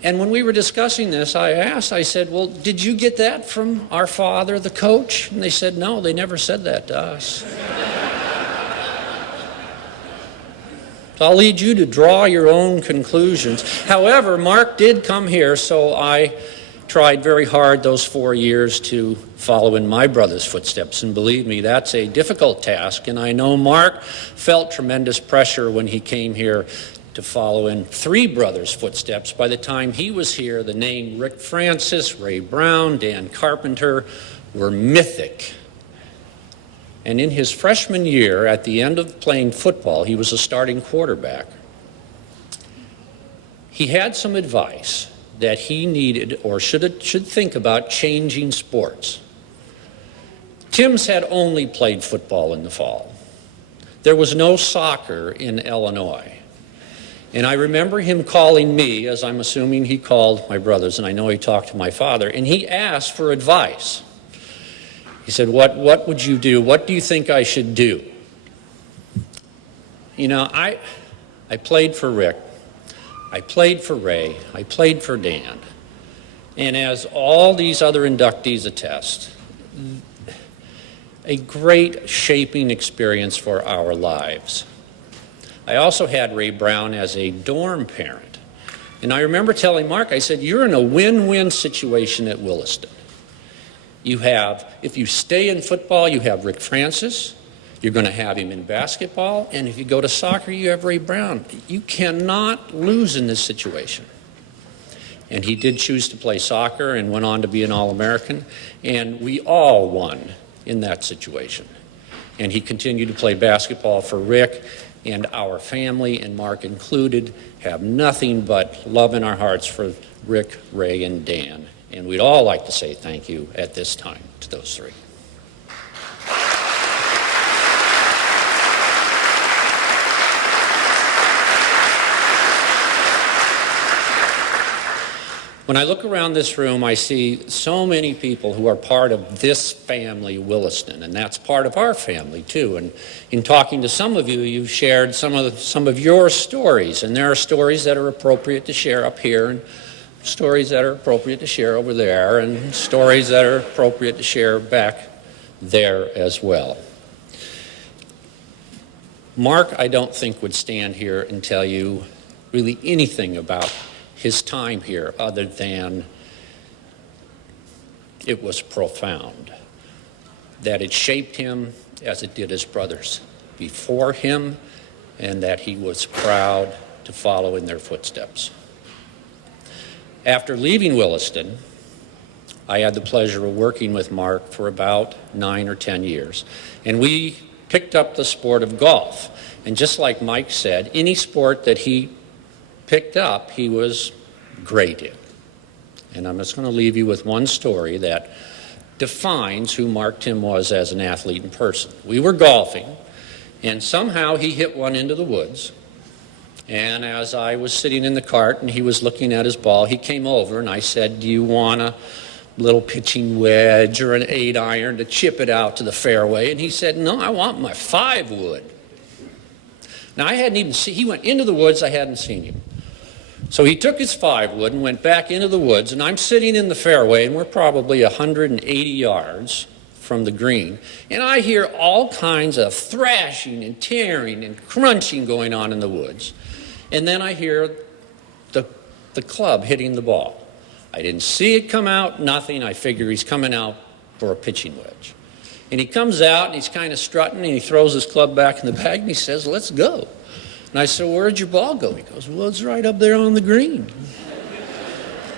And when we were discussing this, I said, "Well, did you get that from our father, the coach?" And they said, "No, they never said that to us." So I'll lead you to draw your own conclusions. However, Mark did come here, so I tried very hard those 4 years to follow in my brother's footsteps, and believe me, that's a difficult task. And I know Mark felt tremendous pressure when he came here to follow in 3 brothers' footsteps. By the time he was here, the name Rick Francis, Ray Brown, Dan Carpenter were mythic. And in his freshman year, at the end of playing football, he was a starting quarterback. He had some advice that he needed or should think about changing sports. Tim's had only played football in the fall. There was no soccer in Illinois. And I remember him calling me, as I'm assuming he called my brothers, and I know he talked to my father, and he asked for advice. He said, what would you do? What do you think I should do? You know, I played for Rick. I played for Ray. I played for Dan. And as all these other inductees attest, a great shaping experience for our lives. I also had Ray Brown as a dorm parent. And I remember telling Mark, I said, you're in a win-win situation at Williston. You have, if you stay in football, you have Rick Francis. You're going to have him in basketball. And if you go to soccer, you have Ray Brown. You cannot lose in this situation. And he did choose to play soccer and went on to be an All-American. And we all won in that situation. And he continued to play basketball for Rick. And our family, and Mark included, have nothing but love in our hearts for Rick, Ray, and Dan. And we'd all like to say thank you at this time to those three. When I look around this room, I see so many people who are part of this family, Williston, and that's part of our family too. And in talking to some of you, you've shared some of your stories, and there are stories that are appropriate to share up here, and stories that are appropriate to share over there, and stories that are appropriate to share back there as well. Mark, I don't think, would stand here and tell you really anything about his time here other than it was profound, that it shaped him as it did his brothers before him, and that he was proud to follow in their footsteps. After leaving Williston, I had the pleasure of working with Mark for about 9 or 10 years, and we picked up the sport of golf. And just like Mike said, any sport that he picked up, he was great in. And I'm just going to leave you with one story that defines who Mark Tim was as an athlete in person. We were golfing, and somehow he hit one into the woods. And as I was sitting in the cart and he was looking at his ball, he came over and I said, do you want a little pitching wedge or an 8-iron to chip it out to the fairway? And he said, no, I want my 5-wood. Now, I hadn't even seen, he went into the woods, I hadn't seen him. So he took his 5-wood and went back into the woods, and I'm sitting in the fairway, and we're probably 180 yards from the green, and I hear all kinds of thrashing and tearing and crunching going on in the woods. And then I hear the club hitting the ball. I didn't see it come out, nothing. I figure he's coming out for a pitching wedge. And he comes out, and he's kind of strutting, and he throws his club back in the bag, and he says, let's go. And I said, where'd your ball go? He goes, well, it's right up there on the green.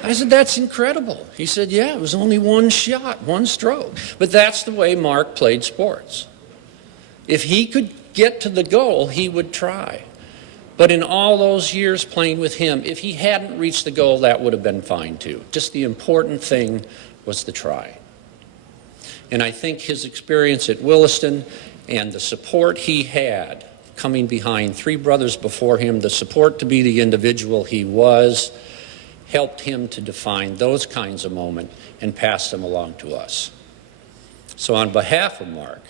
I said, that's incredible. He said, yeah, it was only one shot, one stroke. But that's the way Mark played sports. If he could get to the goal, he would try. But in all those years playing with him, if he hadn't reached the goal, that would have been fine too. Just the important thing was the try. And I think his experience at Williston and the support he had coming behind 3 brothers before him, the support to be the individual he was, helped him to define those kinds of moments and pass them along to us. So on behalf of Mark,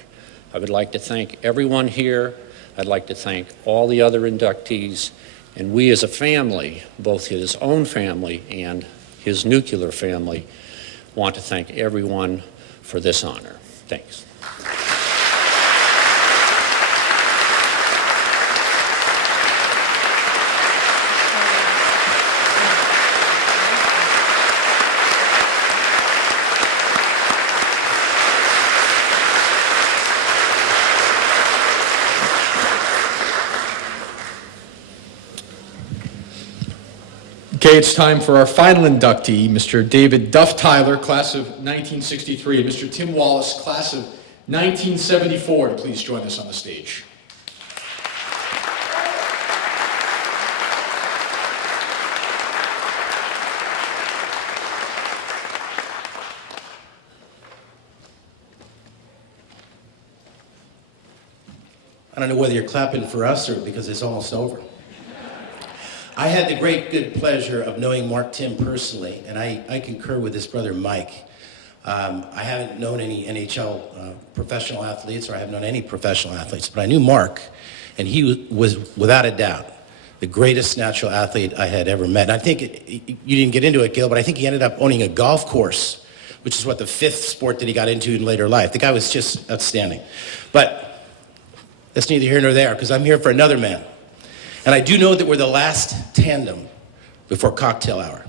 I would like to thank everyone here. I'd like to thank all the other inductees, and we as a family, both his own family and his nuclear family, want to thank everyone for this honor. Thanks. Okay, it's time for our final inductee, Mr. David Duff Tyler, class of 1963, and Mr. Tim Wallace, class of 1974, to please join us on the stage. I don't know whether you're clapping for us or because it's almost over. I had the great good pleasure of knowing Mark Tim personally, and I concur with his brother Mike. I haven't known any NHL professional athletes, or I haven't known any professional athletes, but I knew Mark, and he was without a doubt the greatest natural athlete I had ever met. And I think, you didn't get into it, Gil, but I think he ended up owning a golf course, which is what the fifth sport that he got into in later life. The guy was just outstanding. But that's neither here nor there, because I'm here for another man. And I do know that we're the last tandem before cocktail hour.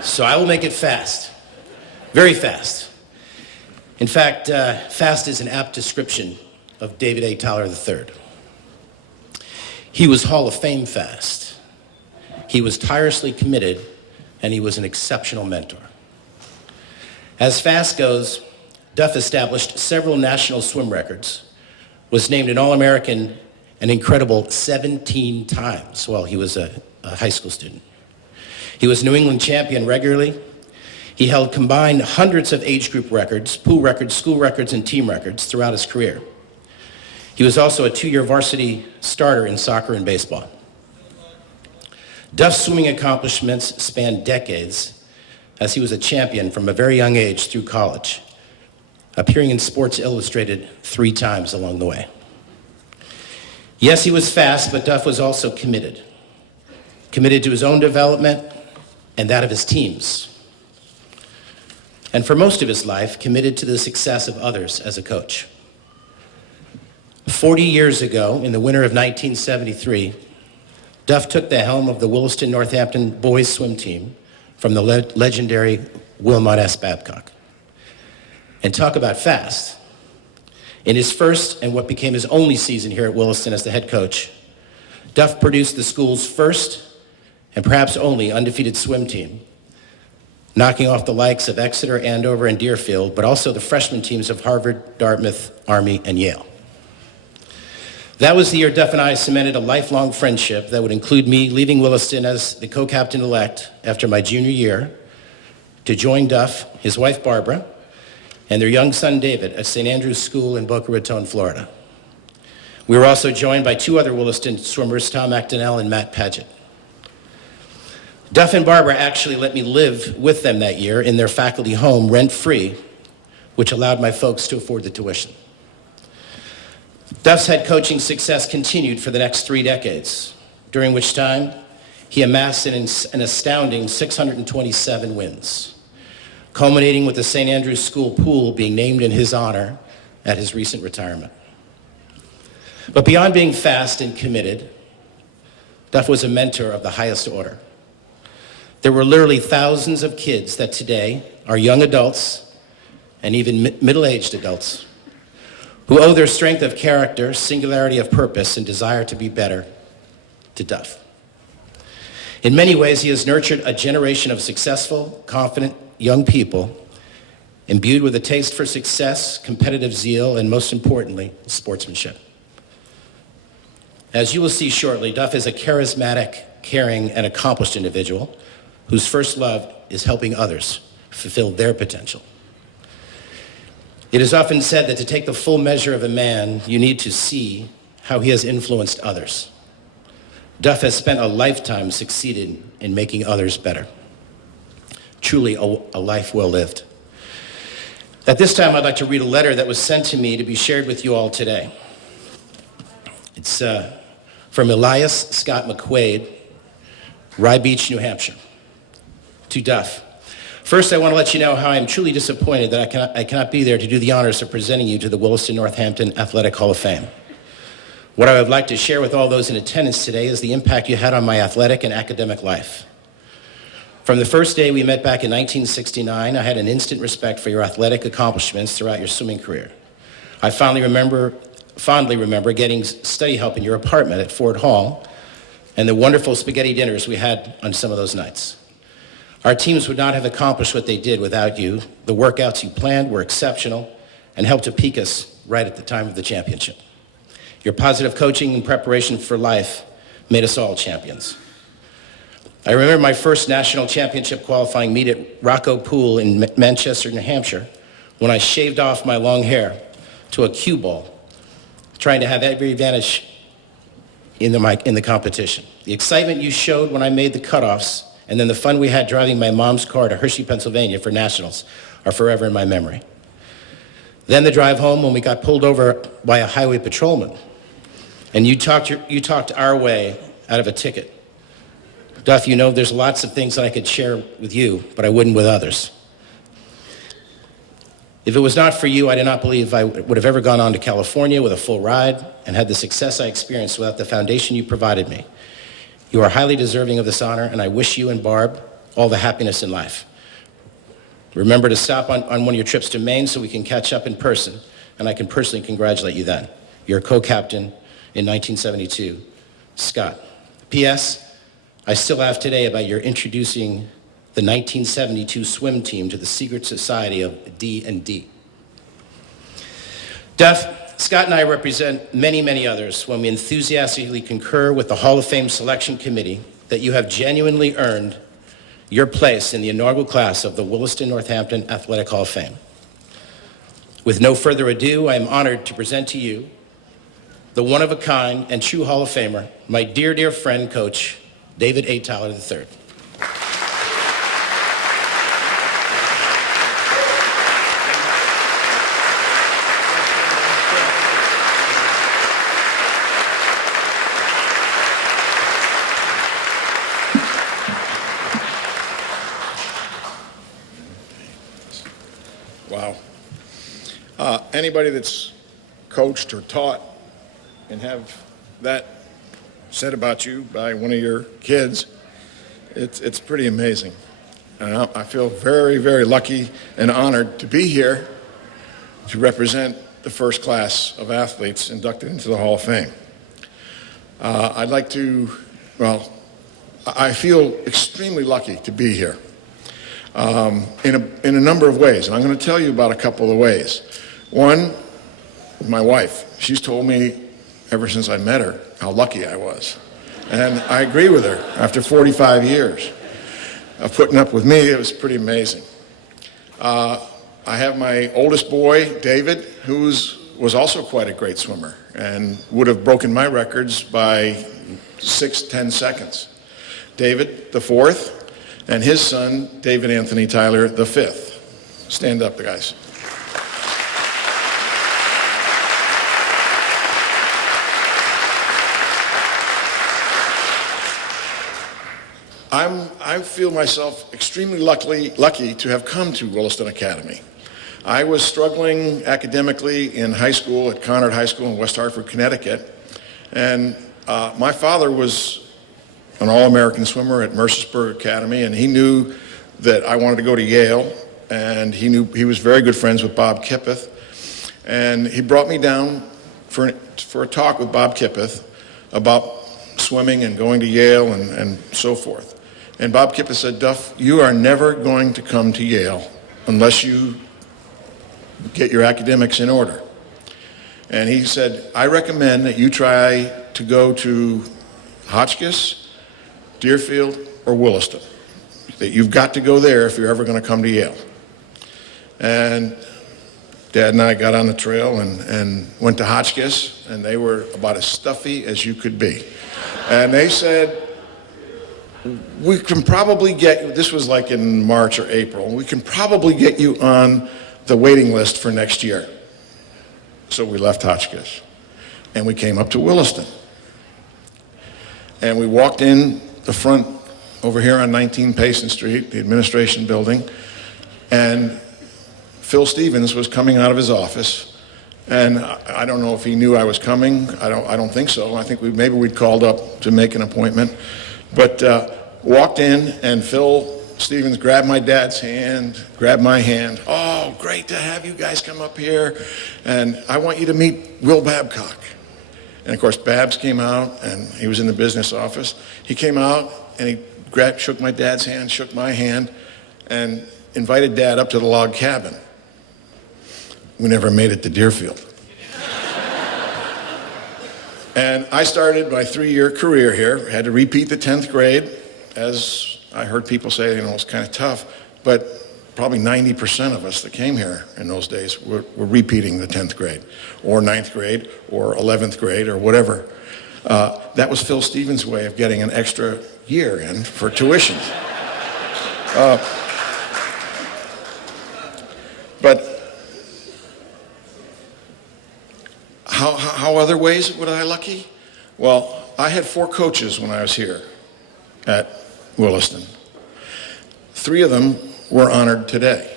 So I will make it fast, very fast. In fact, fast is an apt description of David A. Tyler III. He was Hall of Fame fast. He was tirelessly committed, and he was an exceptional mentor. As fast goes, Duff established several national swim records, was named an All-American an incredible 17 times while he was a high school student. He was New England champion regularly. He held combined hundreds of age group records, pool records, school records, and team records throughout his career. He was also a 2-year varsity starter in soccer and baseball. Duff's swimming accomplishments spanned decades, as he was a champion from a very young age through college, appearing in Sports Illustrated 3 times along the way. Yes, he was fast, but Duff was also committed. Committed to his own development and that of his teams. And for most of his life, committed to the success of others as a coach. 40 years ago, in the winter of 1973, Duff took the helm of the Williston Northampton boys swim team from the legendary Wilmot S. Babcock. And talk about fast. In his first and what became his only season here at Williston as the head coach, Duff produced the school's first and perhaps only undefeated swim team, knocking off the likes of Exeter, Andover, and Deerfield, but also the freshman teams of Harvard, Dartmouth, Army, and Yale. That was the year Duff and I cemented a lifelong friendship that would include me leaving Williston as the co-captain-elect after my junior year to join Duff, his wife Barbara, and their young son David at St. Andrew's School in Boca Raton, Florida. We were also joined by 2 other Williston swimmers, Tom McDonnell and Matt Paget. Duff and Barbara actually let me live with them that year in their faculty home rent-free, which allowed my folks to afford the tuition. Duff's head coaching success continued for the next 3 decades, during which time he amassed an astounding 627 wins, culminating with the St. Andrew's School pool being named in his honor at his recent retirement. But beyond being fast and committed, Duff was a mentor of the highest order. There were literally thousands of kids that today are young adults and even middle-aged adults who owe their strength of character, singularity of purpose, and desire to be better to Duff. In many ways, he has nurtured a generation of successful, confident young people imbued with a taste for success, competitive zeal, and most importantly, sportsmanship. As you will see shortly, Duff is a charismatic, caring, and accomplished individual whose first love is helping others fulfill their potential. It is often said that to take the full measure of a man, you need to see how he has influenced others. Duff has spent a lifetime succeeding in making others better. Truly a life well lived. At this time, I'd like to read a letter that was sent to me to be shared with you all today. It's from Elias Scott McQuaid, Rye Beach, New Hampshire, to Duff. First, I want to let you know how I am truly disappointed that I cannot be there to do the honors of presenting you to the Williston Northampton Athletic Hall of Fame. What I would like to share with all those in attendance today is the impact you had on my athletic and academic life. From the first day we met back in 1969, I had an instant respect for your athletic accomplishments throughout your swimming career. I fondly remember getting study help in your apartment at Ford Hall and the wonderful spaghetti dinners we had on some of those nights. Our teams would not have accomplished what they did without you. The workouts you planned were exceptional and helped to peak us right at the time of the championship. Your positive coaching and preparation for life made us all champions. I remember my first national championship qualifying meet at Rocco Pool in Manchester, New Hampshire, when I shaved off my long hair to a cue ball, trying to have every advantage in the competition. The excitement you showed when I made the cutoffs, and then the fun we had driving my mom's car to Hershey, Pennsylvania for nationals are forever in my memory. Then the drive home when we got pulled over by a highway patrolman, and you talked our way out of a ticket. Duff, you know there's lots of things that I could share with you, but I wouldn't with others. If it was not for you, I do not believe I would have ever gone on to California with a full ride and had the success I experienced without the foundation you provided me. You are highly deserving of this honor, and I wish you and Barb all the happiness in life. Remember to stop on one of your trips to Maine so we can catch up in person, and I can personally congratulate you then. Your co-captain in 1972, Scott. P.S. I still have today about your introducing the 1972 swim team to the secret society of D&D. Duff, Scott and I represent many, many others when we enthusiastically concur with the Hall of Fame Selection Committee that you have genuinely earned your place in the inaugural class of the Williston Northampton Athletic Hall of Fame. With no further ado, I am honored to present to you the one-of-a-kind and true Hall of Famer, my dear, dear friend, Coach David A. Tyler III. Wow. Anybody that's coached or taught and have that said about you by one of your kids, it's pretty amazing. I feel very, very lucky and honored to be here to represent the first class of athletes inducted into the Hall of Fame. I'd like to, well, I feel extremely lucky to be here in a number of ways, and I'm going to tell you about a couple of ways. One, my wife. She's told me ever since I met her how lucky I was. And I agree with her. After 45 years of putting up with me, it was pretty amazing. I have my oldest boy, David, who was also quite a great swimmer and would have broken my records by 10 seconds. David, the fourth, and his son, David Anthony Tyler, the fifth. Stand up, guys. I feel myself extremely lucky to have come to Williston Academy. I was struggling academically in high school at Conard High School in West Hartford, Connecticut, and my father was an All-American swimmer at Mercersburg Academy, and he knew that I wanted to go to Yale, and he was very good friends with Bob Kippeth, and he brought me down for a talk with Bob Kippeth about swimming and going to Yale and so forth. And Bob Kippeth said, Duff, you are never going to come to Yale unless you get your academics in order. And he said, I recommend that you try to go to Hotchkiss, Deerfield, or Williston. That you've got to go there if you're ever going to come to Yale. And Dad and I got on the trail and went to Hotchkiss, and they were about as stuffy as you could be. And they said, we can probably get, this was like in March or April, we can probably get you on the waiting list for next year. So we left Hotchkiss and we came up to Williston. And we walked in the front over here on 19 Payson Street, the administration building, and Phil Stevens was coming out of his office. And I don't know if he knew I was coming. I don't think so. I think maybe we'd called up to make an appointment. But walked in, and Phil Stevens grabbed my dad's hand, grabbed my hand. Oh, great to have you guys come up here. And I want you to meet Will Babcock. And of course, Babs came out, and he was in the business office. He came out, and he shook my dad's hand, shook my hand, and invited Dad up to the log cabin. We never made it to Deerfield. And I started my 3-year career here, had to repeat the 10th grade, as I heard people say, it was kind of tough, but probably 90% of us that came here in those days were repeating the 10th grade, or 9th grade, or 11th grade, or whatever. That was Phil Stevens' way of getting an extra year in for tuition. But how other ways was I lucky? Well, I had 4 coaches when I was here at Williston. 3 of them were honored today.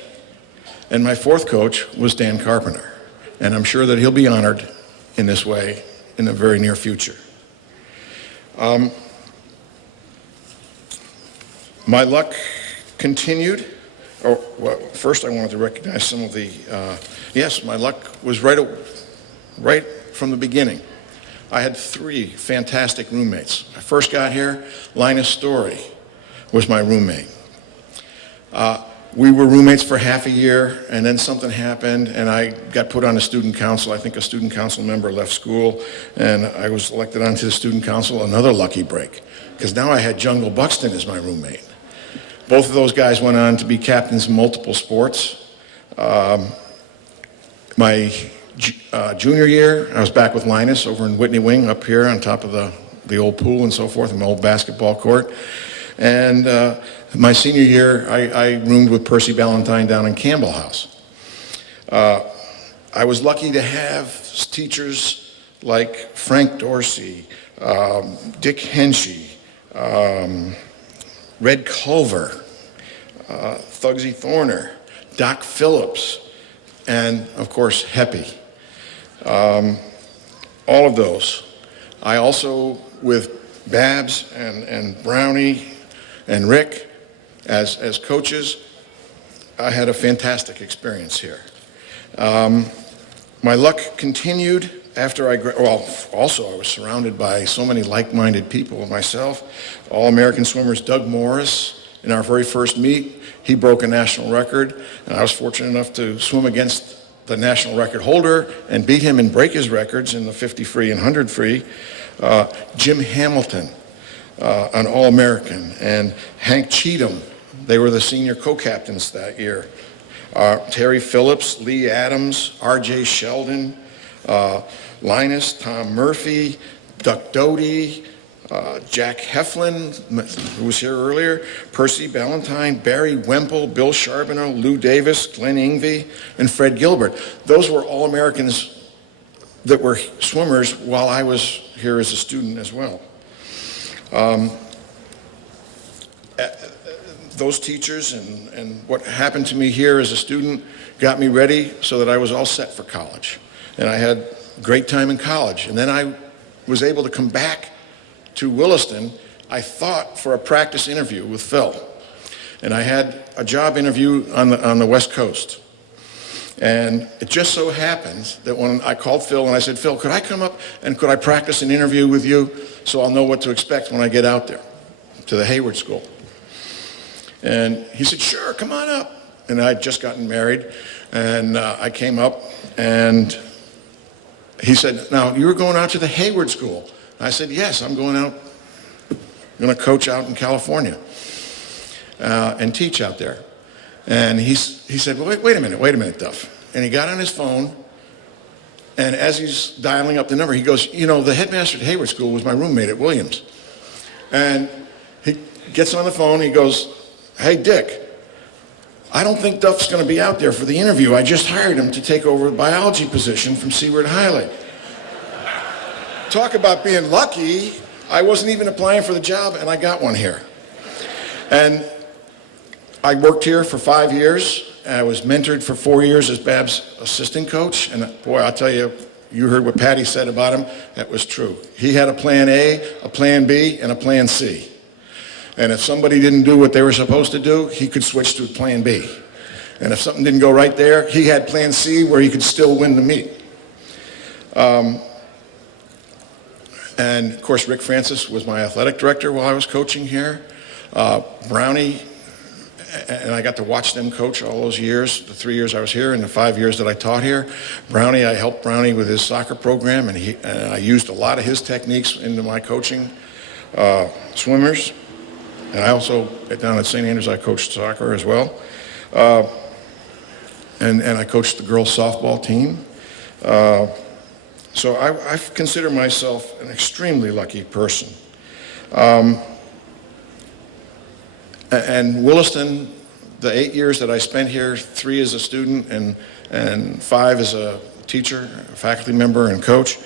And my 4th coach was Dan Carpenter. And I'm sure that he'll be honored in this way in the very near future. My luck continued. Oh, well, first I wanted to recognize some of the, yes, my luck was right from the beginning. I had 3 fantastic roommates. I first got here, Linus Story was my roommate. We were roommates for half a year, and then something happened, and I got put on the student council. I think a student council member left school, and I was elected onto the student council, another lucky break, because now I had Jungle Buxton as my roommate. Both of those guys went on to be captains in multiple sports. My junior year, I was back with Linus over in Whitney Wing up here on top of the old pool and so forth, and the old basketball court. And my senior year, I roomed with Percy Ballantyne down in Campbell House. I was lucky to have teachers like Frank Dorsey, Dick Henshey, Red Culver, Thugsy Thorner, Doc Phillips, and of course, Heppy. All of those. I also, with Babs and Brownie and Rick as coaches, I had a fantastic experience here. My luck continued after also I was surrounded by so many like-minded people myself. All-American swimmers Doug Morris, in our very first meet, he broke a national record, and I was fortunate enough to swim against the national record holder and beat him and break his records in the 50 free and 100 free. Jim Hamilton, an All-American, and Hank Cheatham, they were the senior co-captains that year. Terry Phillips, Lee Adams, R.J. Sheldon, Linus, Tom Murphy, Duck Doty, Jack Heflin, who was here earlier, Percy Ballantyne, Barry Wemple, Bill Charbonneau, Lou Davis, Glenn Ingvey, and Fred Gilbert. Those were all Americans that were swimmers while I was here as a student as well. Those teachers and what happened to me here as a student got me ready so that I was all set for college. And I had a great time in college. And then I was able to come back to Williston, I thought, for a practice interview with Phil. And I had a job interview on the West Coast. And it just so happens that when I called Phil and I said, Phil, could I come up and could I practice an interview with you so I'll know what to expect when I get out there to the Hayward School? And he said, sure, come on up. And I'd just gotten married, and I came up, and he said, now, you were going out to the Hayward School. I said, yes, I'm going out. I'm going to coach out in California and teach out there. And he said, well, wait a minute, Duff. And he got on his phone, and as he's dialing up the number, he goes, you know, the headmaster at Hayward School was my roommate at Williams. And he gets on the phone, he goes, hey, Dick, I don't think Duff's going to be out there for the interview. I just hired him to take over the biology position from Seaward Highland. Talk about being lucky. I wasn't even applying for the job, and I got one here. And I worked here for 5 years. And I was mentored for 4 years as Bab's assistant coach. And boy, I'll tell you, you heard what Patty said about him. That was true. He had a plan A, a plan B, and a plan C. And if somebody didn't do what they were supposed to do, he could switch to plan B. And if something didn't go right there, he had plan C where he could still win the meet. And of course, Rick Francis was my athletic director while I was coaching here. Brownie, and I got to watch them coach all those years, the 3 years I was here and the 5 years that I taught here. Brownie, I helped Brownie with his soccer program, and I used a lot of his techniques into my coaching swimmers. And I also, down at St. Andrews, I coached soccer as well. And I coached the girls softball team. So I consider myself an extremely lucky person. And Williston, the 8 years that I spent here, 3 as a student and 5 as a teacher, a faculty member, and coach,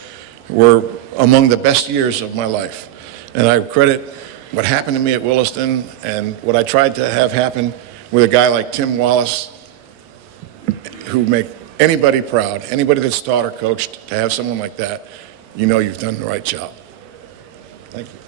were among the best years of my life. And I credit what happened to me at Williston and what I tried to have happen with a guy like Tim Wallace, who make anybody proud, anybody that's taught or coached, to have someone like that, you know you've done the right job. Thank you.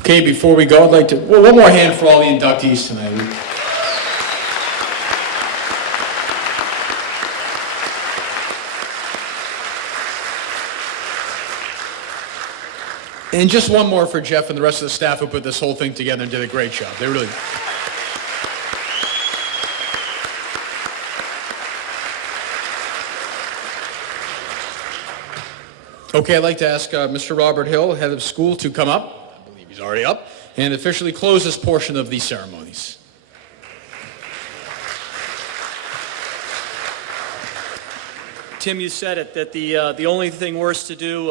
Okay, before we go, I'd like to, well, one more hand for all the inductees tonight. And just one more for Jeff and the rest of the staff who put this whole thing together and did a great job. They really... Okay, I'd like to ask Mr. Robert Hill, head of school, to come up. I believe he's already up. And officially close this portion of the ceremonies. Tim, you said it, that the only thing worse to do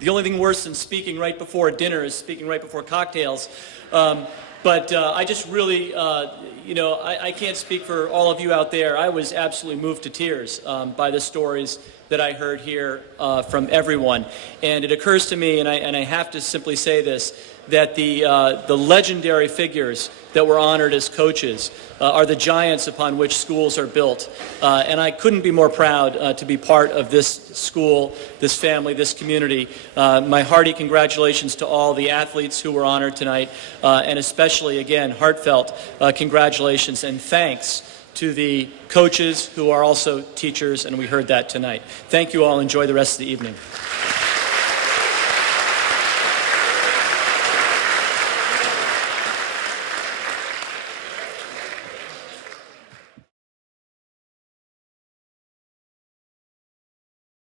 the only thing worse than speaking right before dinner is speaking right before cocktails. But I just really, I can't speak for all of you out there. I was absolutely moved to tears by the stories that I heard here from everyone. And it occurs to me, and I have to simply say this, that the legendary figures that were honored as coaches are the giants upon which schools are built. And I couldn't be more proud to be part of this school, this family, this community. My hearty congratulations to all the athletes who were honored tonight, and especially, again, heartfelt congratulations and thanks to the coaches who are also teachers, and we heard that tonight. Thank you all. Enjoy the rest of the evening.